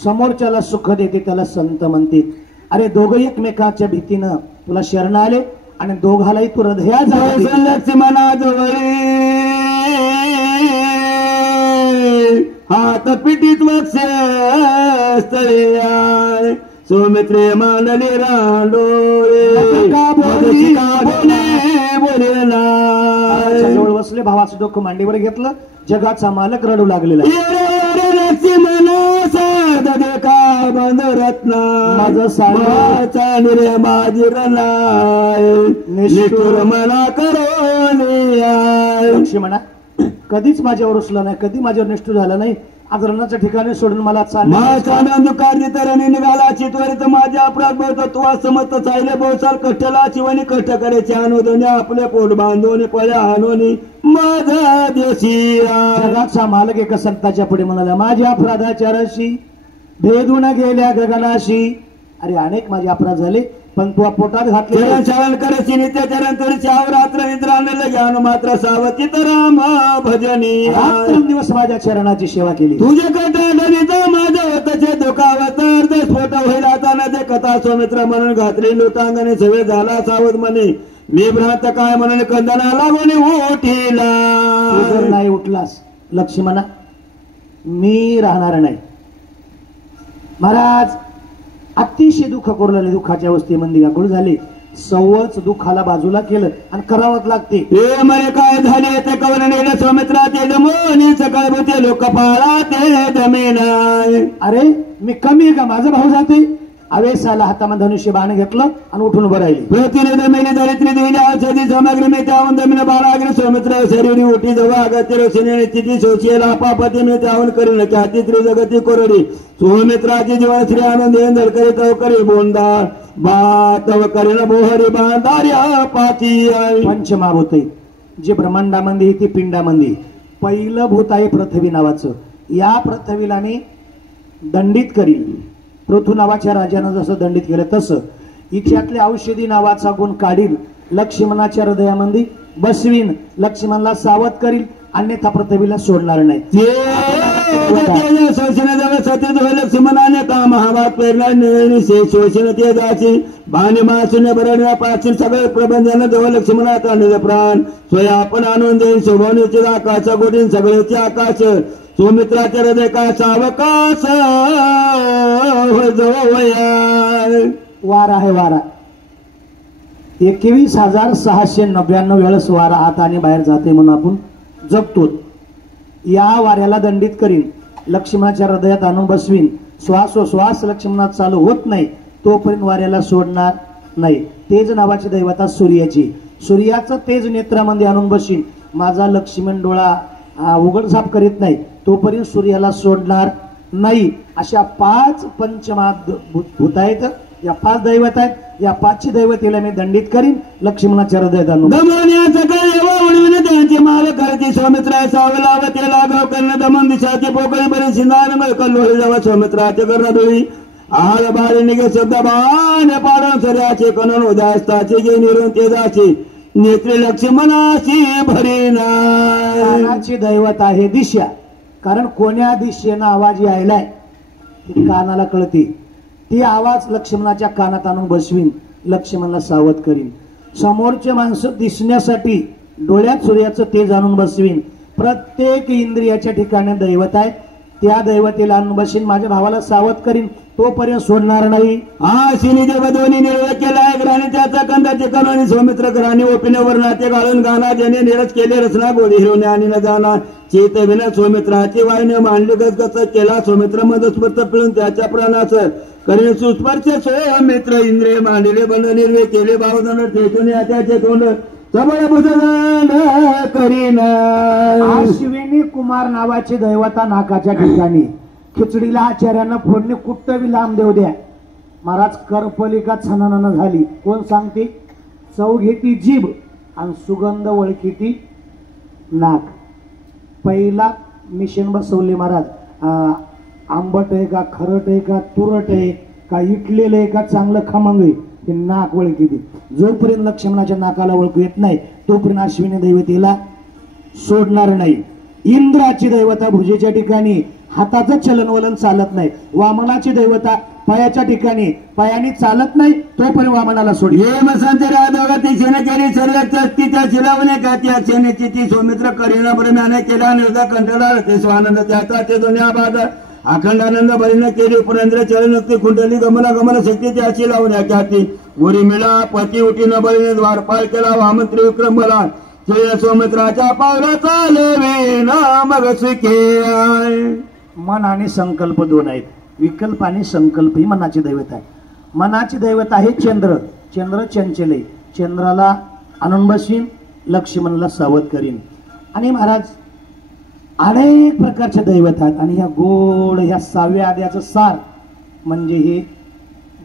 समोरच्याला सुख देते त्याला संत म्हणते. अरे दोघं एकमेकाच्या भीतीनं तुला शरण आले आणि दोघालाही तू हृदयाजवळ लक्ष्मणाजवळी हात पिटीत वक्षस्थळी सुमित्रे मांडले रांडोळे जवळ बसले भावाचं डोकं मांडीवर घेतलं. जगाचा मालक रडू लागलेला. का बंद रत्ना माझं साचा निरे माझी रनाय निष्ठुर मला करो. लक्ष्मणा कधीच माझ्यावर रुसला नाही, कधी माझ्यावर निष्ठूर झाला नाही. आज रणाच्या ठिकाणी सोडून मला चाललं कार्य तरणी निघाला चित्वरित माझ्या अपराध बोलतो तू समस्त चालले बोसाल कष्टला शिवणी कष्ट करायचे अनुदोनी आपले पोट बांधून पळ्या हानोनी माझा देशी जगाचा मालक एका संताच्या पुढे म्हणाला, माझ्या अपराधाच्या रशी भेदून गेल्या गगनाशी. अरे अनेक माझे अपराध झाले, पण तू पोटात घातले. चरण करायची नित्य चरण तुरीची अवरात्र निद्रा ज्ञान मात्र सावचित राम भजनी. दिवस माझ्या चरणाची सेवा केली. तुझे कटाडणीचा माझ्या होतचे दुखावत स्फोट होईल आता न ते कथा सौमित्र म्हणून घातली लुटांगणे सवे झाला सावध म्हणे मी भ्रांत काय म्हणून कंदना लागून उठीला. जर नाही उठलास लक्ष्मणा मी राहणार नाही. महाराज अतिशय दुःख करू लागले. दुःखाच्या अवस्थेमध्ये व्याकुळ झाले. सवच दुःखाला बाजूला केलं आणि करावंच लागते. हे मरे काय झाले ते कवन नेले सौमित्रा ते दमोनी सकाळ भूते लोक पाळा ते दमेनाय. अरे मी कमी आहे का? माझा भाऊ जाते. अवेसाला हातामध्ये धनुष्य बाण घेतलं आणि उठून उभं राहिली. प्रतिने दमेने दरिद्री दिली औषधी सामग्री मी त्याहून दमिन बाळाग्री सौमित्र शरीरी उठी जवळ अगत्य रोषिणी तिथी शोषेला पापती मी त्याहून करीन ख्याती त्रिजगती कोरडी सौमित्राची जीवन श्री आनंद धडकरी तवकरी बोंदा बा तव करीन बोहरी बांधार्या पाती. पंचमहाभूत जे ब्रह्मांडामध्ये ते पिंडामध्ये पहिलं भूत आहे पृथ्वी नावाचं. या पृथ्वीला मी दंडित करील. पृथू नावाच्या राजानं जसं दंडित केलं तसं इच्छातले औषधी नावाचा गुण काढील. लक्ष्मणाच्या हृदयामध्ये बसवीन. लक्ष्मणला सावध करील अन्यथा पृथ्वीला सोडणार नाही. लक्ष्मणाने का महाभारत प्रेरणा शोषण ते जाची बाणे मासून बरण्या पासून सगळे प्रबंधन जवळ लक्ष्मणाचा निज प्राण स्वय आपण आणून देईन शोभवणीचे आकाश गोडीन सगळ्याचे आकाश सौमित्राचे हृदय का सावकाश वारा आहे. वारा 21,699 वेळेस वारा आत आणि बाहेर जाते म्हणून आपण जगतो. या वाऱ्याला दंडित करीन. लक्ष्मणाच्या हृदयात आणून बसवीन. श्वासोश्वास लक्ष्मणात चालू होत नाही तोपर्यंत वाऱ्याला सोडणार नाही. तेज नावाची दैवता सूर्याची. सूर्याचं तेज नेत्रामध्ये आणून बसीन. माझा लक्ष्मण डोळा उघडझाप करीत नाही तोपर्यंत सूर्याला सोडणार नाही. अशा 5 पंचमहाभूत आहेत. या 5 दैवत आहेत. या 5ची दैवतेला मी दंडित करीन. लक्ष्मणाच्या हृदयात आणून त्यांची माल करायची सौमित्रा सावलावते लागाव कर्ण दमन दिशाची पोकळी बरी सिंधार कल्लोळी जावा सौमित्राचे कर्ण धुळी आहार बारी निघे शब्द बाण पाडून सूर्याचे कणन उदयास्ताचे गे निरून तेजाची नेत्री लक्ष्मणाची भरीनाची दैवत आहे दिशा. कारण कोण्या दिशेनं आवाज यायलाय ती कानाला कळते. ती आवाज लक्ष्मणाच्या कानात आणून बसवीन. लक्ष्मणाला सावध करीन. समोरचे माणसं दिसण्यासाठी डोळ्यात सूर्याचं तेज आणून बसवीन. प्रत्येक इंद्रियाच्या ठिकाणी दैवत आहे. त्या दैवतेला आणून बसीन. माझ्या भावाला सावध करीन तोपर्यंत सोडणार नाही. हा शिनी देवधोनी निर्णय केलाय ग्राणी त्याचा कंदाचे करून सौमित्र ग्राणी ओपिनेवर नाते घालून गाणा ज्याने निरस केले रचना गोडी हिरवणे आणि न जाणार चेत विना सौमित्राची वाहिनी मांडली गजगज केला सौमित्र मधस्पर्श पिळून त्याच्या प्राणाच करीन सुस्पर्श सौमित्र इंद्रिय मांडले बंद निर्वे केले भावजन ठेचून त्याचे तोंड सबळ भुजन करीन. अश्विनी कुमार नावाची दैवता नाकाच्या ठिकाणी खिचडीला आचार्यानं फोडणी कुठ्टवी लांब देऊ द्या. महाराज करपलिका छनन झाली. कोण सांगते? चव घेती जीभ आणि सुगंध ओळखीती नाक. पहिला मिशन बसवले महाराज. आंबट आहे का खरट आहे का तुरट आहे का इटलेलं आहे का चांगलं खमंग आहे ते नाक ओळखीती. जोपर्यंत लक्ष्मणाच्या नाकाला ओळखू येत नाही तोपर्यंत अश्विनी दैवतेला सोडणार नाही. इंद्राची दैवता भुजेच्या ठिकाणी हाताचं चलनवलन चालत नाही. वामनाची दैवता पायाच्या ठिकाणी पायाने चालत नाही तोपर्यंत वामनाला सोड. हे मसांचे राजोगाती सेने केली शरीराच्या चिलावणे का त्या सेनेची ती सौमित्र करीना ब्रह्म्याने केला निर्धा कंठला ते स्वानंद त्याचा ते दोन्ही बाद अखंडानंद बरीने केली उपरेंद्र चरणक्ती कुंडली गमना गमन शक्ती त्याची लावण्या ख्याती उरी मिळा पती उठी न बरीने द्वारपाल केला वामन त्रिविक्रम बला सौमित्राच्या पावला चालवे ना मग सुखे. मन आणि संकल्प दोन आहेत. विकल्प आणि संकल्प ही मनाची दैवत आहे. मनाची दैवत आहे चंद्र. चंद्र चंचल आहे. चंद्राला आणून बसीन. लक्ष्मणला सावध करीन. आणि महाराज अनेक प्रकारचे दैवत आहेत आणि ह्या गोड ह्या 6व्या अध्यायाचं सार म्हणजे हे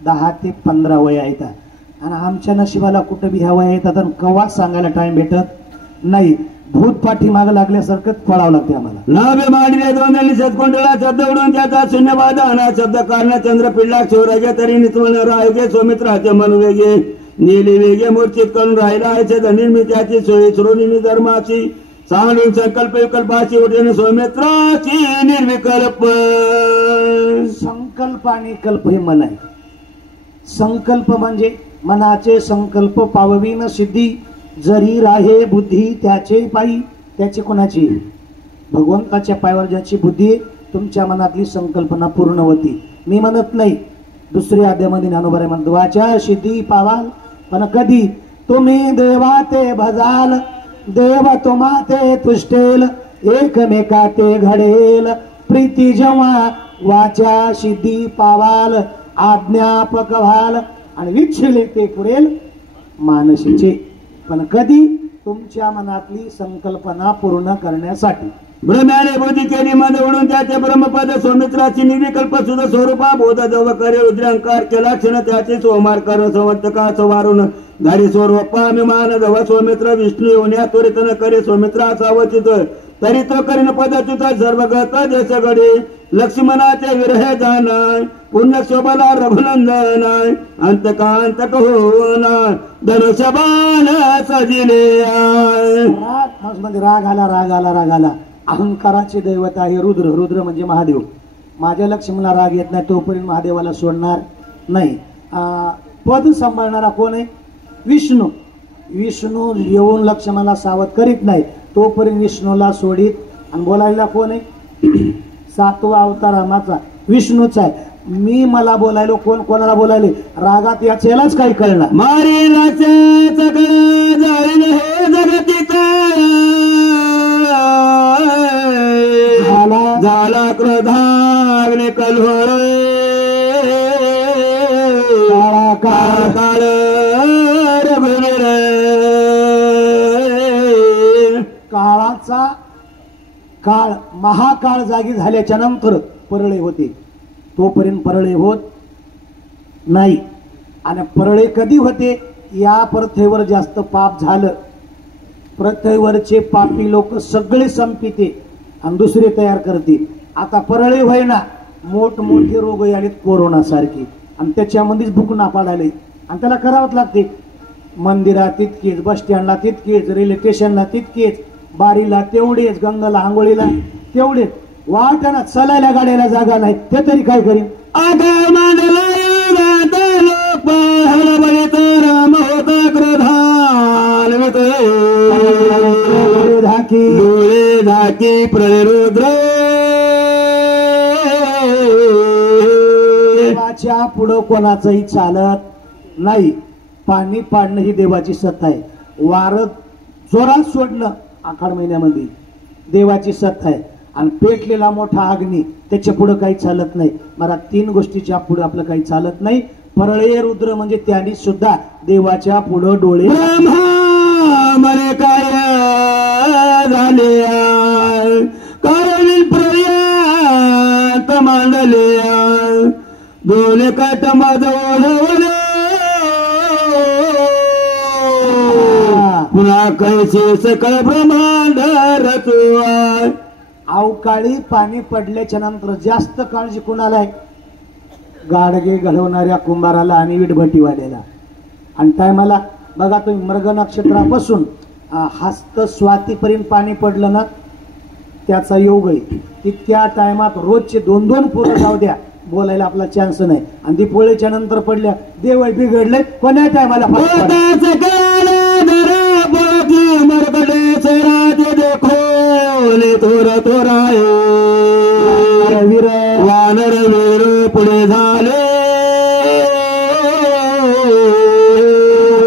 10 ते 15 वय आहेत आणि आमच्या नशिबाला कुठं बी ह्या वया येतात आणि कवाच सांगायला टाइम भेटत नाही. भूत पाठी माग लागल्यासारखंच पळावं लागते आम्हाला. नाभे मांडले दोन्ही सतकोंडला शब्द उडून त्याचा शून्यवादाना शब्द कारण चंद्र पिल्ला शिवराजे तरी नित्वन राहायचे सौमित्राचे मन वेगे नीली वेगे मूर्छित करून राहिला आहे निर्मित्याची सोयी श्रोणी धर्माची सांगून संकल्प विकल्पाची उठेन सौमित्राची निर्विकल्प. संकल्प आणि कल्प हे मन आहे. संकल्प म्हणजे मनाचे संकल्प पाववीन सिद्धी जरी राहे बुद्धी त्याचे पायी. त्याचे कोणाची? भगवंताच्या पायावर ज्याची बुद्धी आहे तुमच्या मनातली संकल्पना पूर्ण होती. मी म्हणत नाही, दुसऱ्या अध्यायामध्ये ज्ञानोबा म्हणतो वाचा सिद्धी पावाल पण कधी तुम्ही देवा ते भजाल देव तुम्हा ते तुष्टेल एकमेका ते घडेल प्रीती जेव्हा वाचा सिद्धी पावाल आज्ञापक व्हाल आणि विच्छिले ते पुरेल मानसीचे. पण कधी? तुमच्या मनातली संकल्पना पूर्ण करण्यासाठी. ब्रह्म्याने बुद्धी केली मन उडून त्याचे ब्रह्मपद सौमित्राची निर्विकल्प सुद्धा स्वरूपा बोध जव करे रुद्रांकार केला क्षण त्याचे सोमार कर संवर्तका सवारून धाडी स्वरूपा अभिमान जव सौमित्र विष्णू येऊन त्वरित न करे सौमित्रा सावचित तरी तो करीन पदच्युत सर्वगत देश गडे लक्ष्मणाचे विरह जानाय पुण्य शोभला रघुनंदन अंतकांतक होना धनुष्यबाण सजिले. राग आला राग आला राग आला. अहंकाराचे दैवत आहे रुद्र. रुद्र म्हणजे महादेव. माझ्या लक्ष्मीला राग येत नाही तोपर्यंत महादेवाला सोडणार नाही. पद सांभाळणारा कोण आहे? विष्णू. विष्णू येऊन लक्ष्मणाला सावध करीत नाही तोपर्यंत विष्णूला सोडित. आणि बोलायला कोण आहे? 7वा अवतार आमाचा विष्णूचा आहे. मी मला बोलायलो कोण कोणाला बोलायले रागात याच्यालाच काही कळणार. मारी हे जगतिका झाला क्रोधाग्नि कल्होळ काळ काळ रघुवीर. काळाचा काळ महाकाळ जागी झाल्याच्या नंतर परळे होते. तोपर्यंत परळे होत नाही. आणि परळे कधी होते? या प्रथेवर जास्त पाप झालं. प्रथेवरचे पापी लोक सगळे संपिते आणि दुसरे तयार करते. आता परळे होईना मोठमोठे रोग आलेत कोरोना सारखे आणि त्याच्यामध्येच बुकना पाडाले आणि त्याला करावंच लागते. मंदिरात तितकेच, बस स्टँडला तितकेच, रेल्वे स्टेशनला तितकेच, बारीला तेवढेच, गंगाला आंघोळीला तेवढेच. वाटाना चलायला गाड्याला जागा नाही ते तरी काय करीन. डोळे धाकी प्ररुद्र देवाच्या पुढं कोणाचंही चालत नाही. पाणी पाडणं ही देवाची सत्ता आहे. वार जोरात सोडणं आखाड महिन्यामध्ये देवाची सत्ता आहे. आणि पेटलेला मोठा अग्नी त्याच्या पुढे काही चालत नाही. मला 3 गोष्टीच्या पुढे आपलं काही चालत नाही. परळे रुद्र म्हणजे त्यांनी सुद्धा देवाच्या पुढे डोळे. मरे काय झाले कारण पर्यंत मांडले दोन कट माझवले पुन्हा कैसे सकळ ब्रह्मांड रचुआ. अवकाळी पाणी पडल्याच्या नंतर जास्त काळजी कुणाला आहे? गाडगे घडवणाऱ्या कुंभाराला आणि विटभटीवाल्याला. आणि टायमाला बघा तुम्ही मृग नक्षत्रापासून हस्त स्वातीपर्यंत पाणी पडलं ना त्याचा योग आहे. तितक्या टायमात रोजचे 2-2 पोरं जाऊ द्या बोलायला आपला चान्स नाही. आणि दीपोळीच्या नंतर पडल्या देव बिघडले कोण्या टायमाला थोरा थोरा वीर वानर वीर पुढे झाले.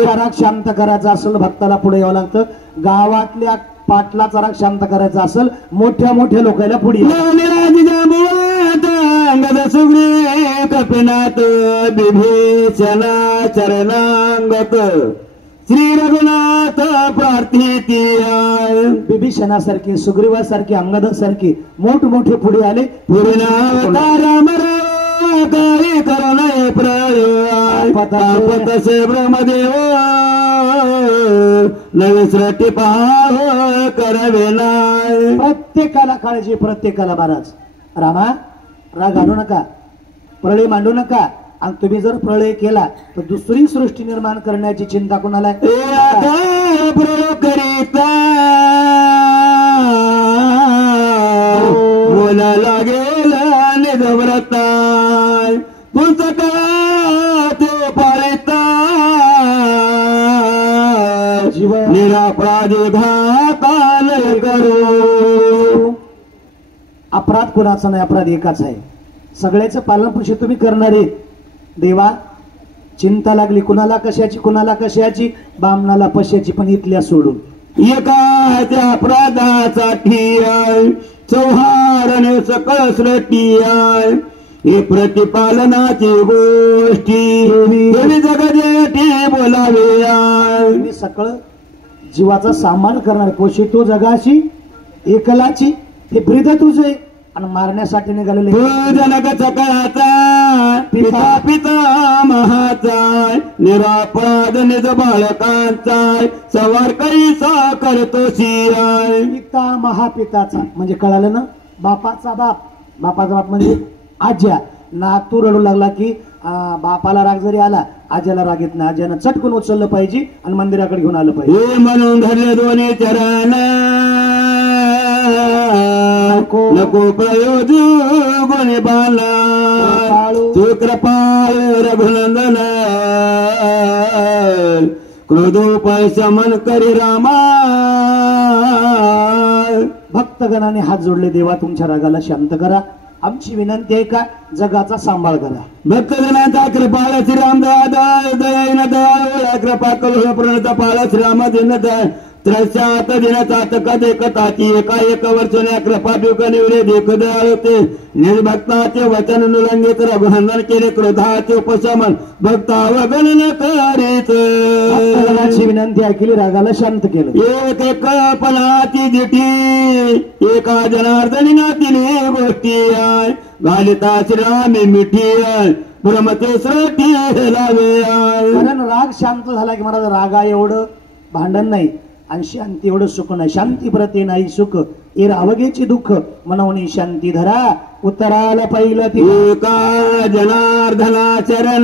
राग शांत करायचा असेल भक्ताला पुढे यावं लागतं. गावातल्या पाटलाचा राग शांत करायचा असेल मोठ्या मोठ्या लोकांना पुढे कपिनाथ बिभीषणा चरणांगत श्री रघुनाथ प्रार्थितीय बिभीषणासारखे सुग्रीवासारखे अंगदासारखे मोठमोठे पुढे आले. पुढे नाव राम राम काही करुणाय प्रळय ब्रह्मदेव नविसृष्टी पाह करवे नाय. प्रत्येकाला काळजी, प्रत्येकाला महाराज. रामा राग आणू नका, प्रळय मांडू नका. आणि तुम्ही जर प्रळय केला तर दुसरी सृष्टी निर्माण करण्याची चिंता कोणाला आहे? करिता बोला लागेल निजव्रताय पुस्तका ते पाळता निरापराधी घाताल करू. अपराध कोणाचा नाही, अपराध एकाच आहे. सगळ्याचं पालनपोषण तुम्ही करणारे. देवा चिंता लागली कुणाला कशाची, कुणाला कशाची, बामणाला पशाची, पण इथल्या सोडून एका त्या अपराधासाठी चौहारणे सकळ सृष्टी हे प्रतिपालनाची गोष्टी जगजेठी बोलावे. मी सकळ जीवाचा सांभाळ करणार, पोषितो जगाशी एकलाची. हे ब्रीद तुझे आणि मारण्यासाठी निघालेले जनक सकळाचा पिता पिता महाचाय निरापराध निज बाळकांचाय सवार कैसा करतो शियाय. पिता महापिताचा म्हणजे कळालं ना, बापाचा बाप. बापाचा बाप म्हणजे आज्या. नातू रडू लागला की बापाला राग जरी आला आज्याला राग येत नाही. आज्यानं चटकून उचललं पाहिजे आणि मंदिराकडे घेऊन आलं पाहिजे. हे म्हणून धरले दोन्ही चरण नको प्रयोज गुणी बाला कृपाळ रघुनंदन क्रोधोपाय शमन करी रामा. भक्तगणाने हात जोडले. देवा तुमच्या रागाला शांत करा. आमची विनंती आहे का जगाचा सांभाळ करा. भक्तजनाचा कृपाळ श्रीराम दयान दया कृपा कलुष प्रणता पाळ श्रीराम दिन त्रस्यात दिनाचा कदेकताची एका एक वर्षाने कृपा दुःख निवडे देख दयाळते निर्भक्ताचे वचन नुलंगित रघुनंदन केले क्रोधाचे उपशमन भक्तावगण न करीत. भक्तगणाची विनंती ऐकली, रागाला शांत केलं. एक एक पणाची जिठी एका जनार्दनी नातीली गोष्टी घालिता श्रीरामी मिठी ब्रह्मते सृष्टी लावे. कारण राग शांत झाला की महाराज रागा एवढं भांडण नाही आणि शांती एवढं सुख नाही. शांती प्रते नाही सुख ए रावगेची दुःख मनवणी शांती धरा उतराला पहिलं ती एका जनार्दना चरण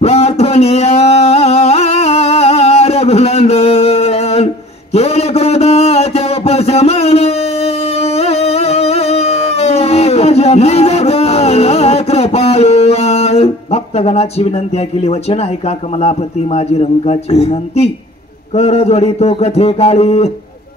प्रार्थनिया रघुनंदन केले क्रोधाचे उपशमन कृपाळू. भक्तगणाची विनंती ऐकली, वचन ऐका कमलापती माझी रंगाची विनंती कर जोडितो कथे काळी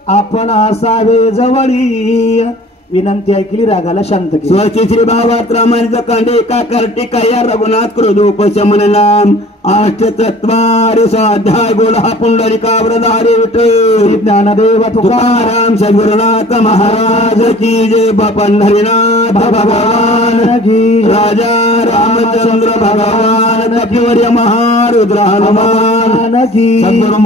आपण असावे जवळी. विनंती ऐकली, रागाला शांत केली. स्वच्छ श्री भावात रामायण कांडे का कर्टिका या रघुनाथ क्रोधोपशमन नाम अष्टचत्वारि स्वाध्याय गोळा पुंडलिकाव्रधारी विठ्ठल ज्ञानदेव तुकाराम सद्गुरुनाथ महाराज की जय. पंढरीनाथ भगवान की राजा रामचंद्र भगवान कपिवर्य महारुद्र हनुमान की. सद्गुरु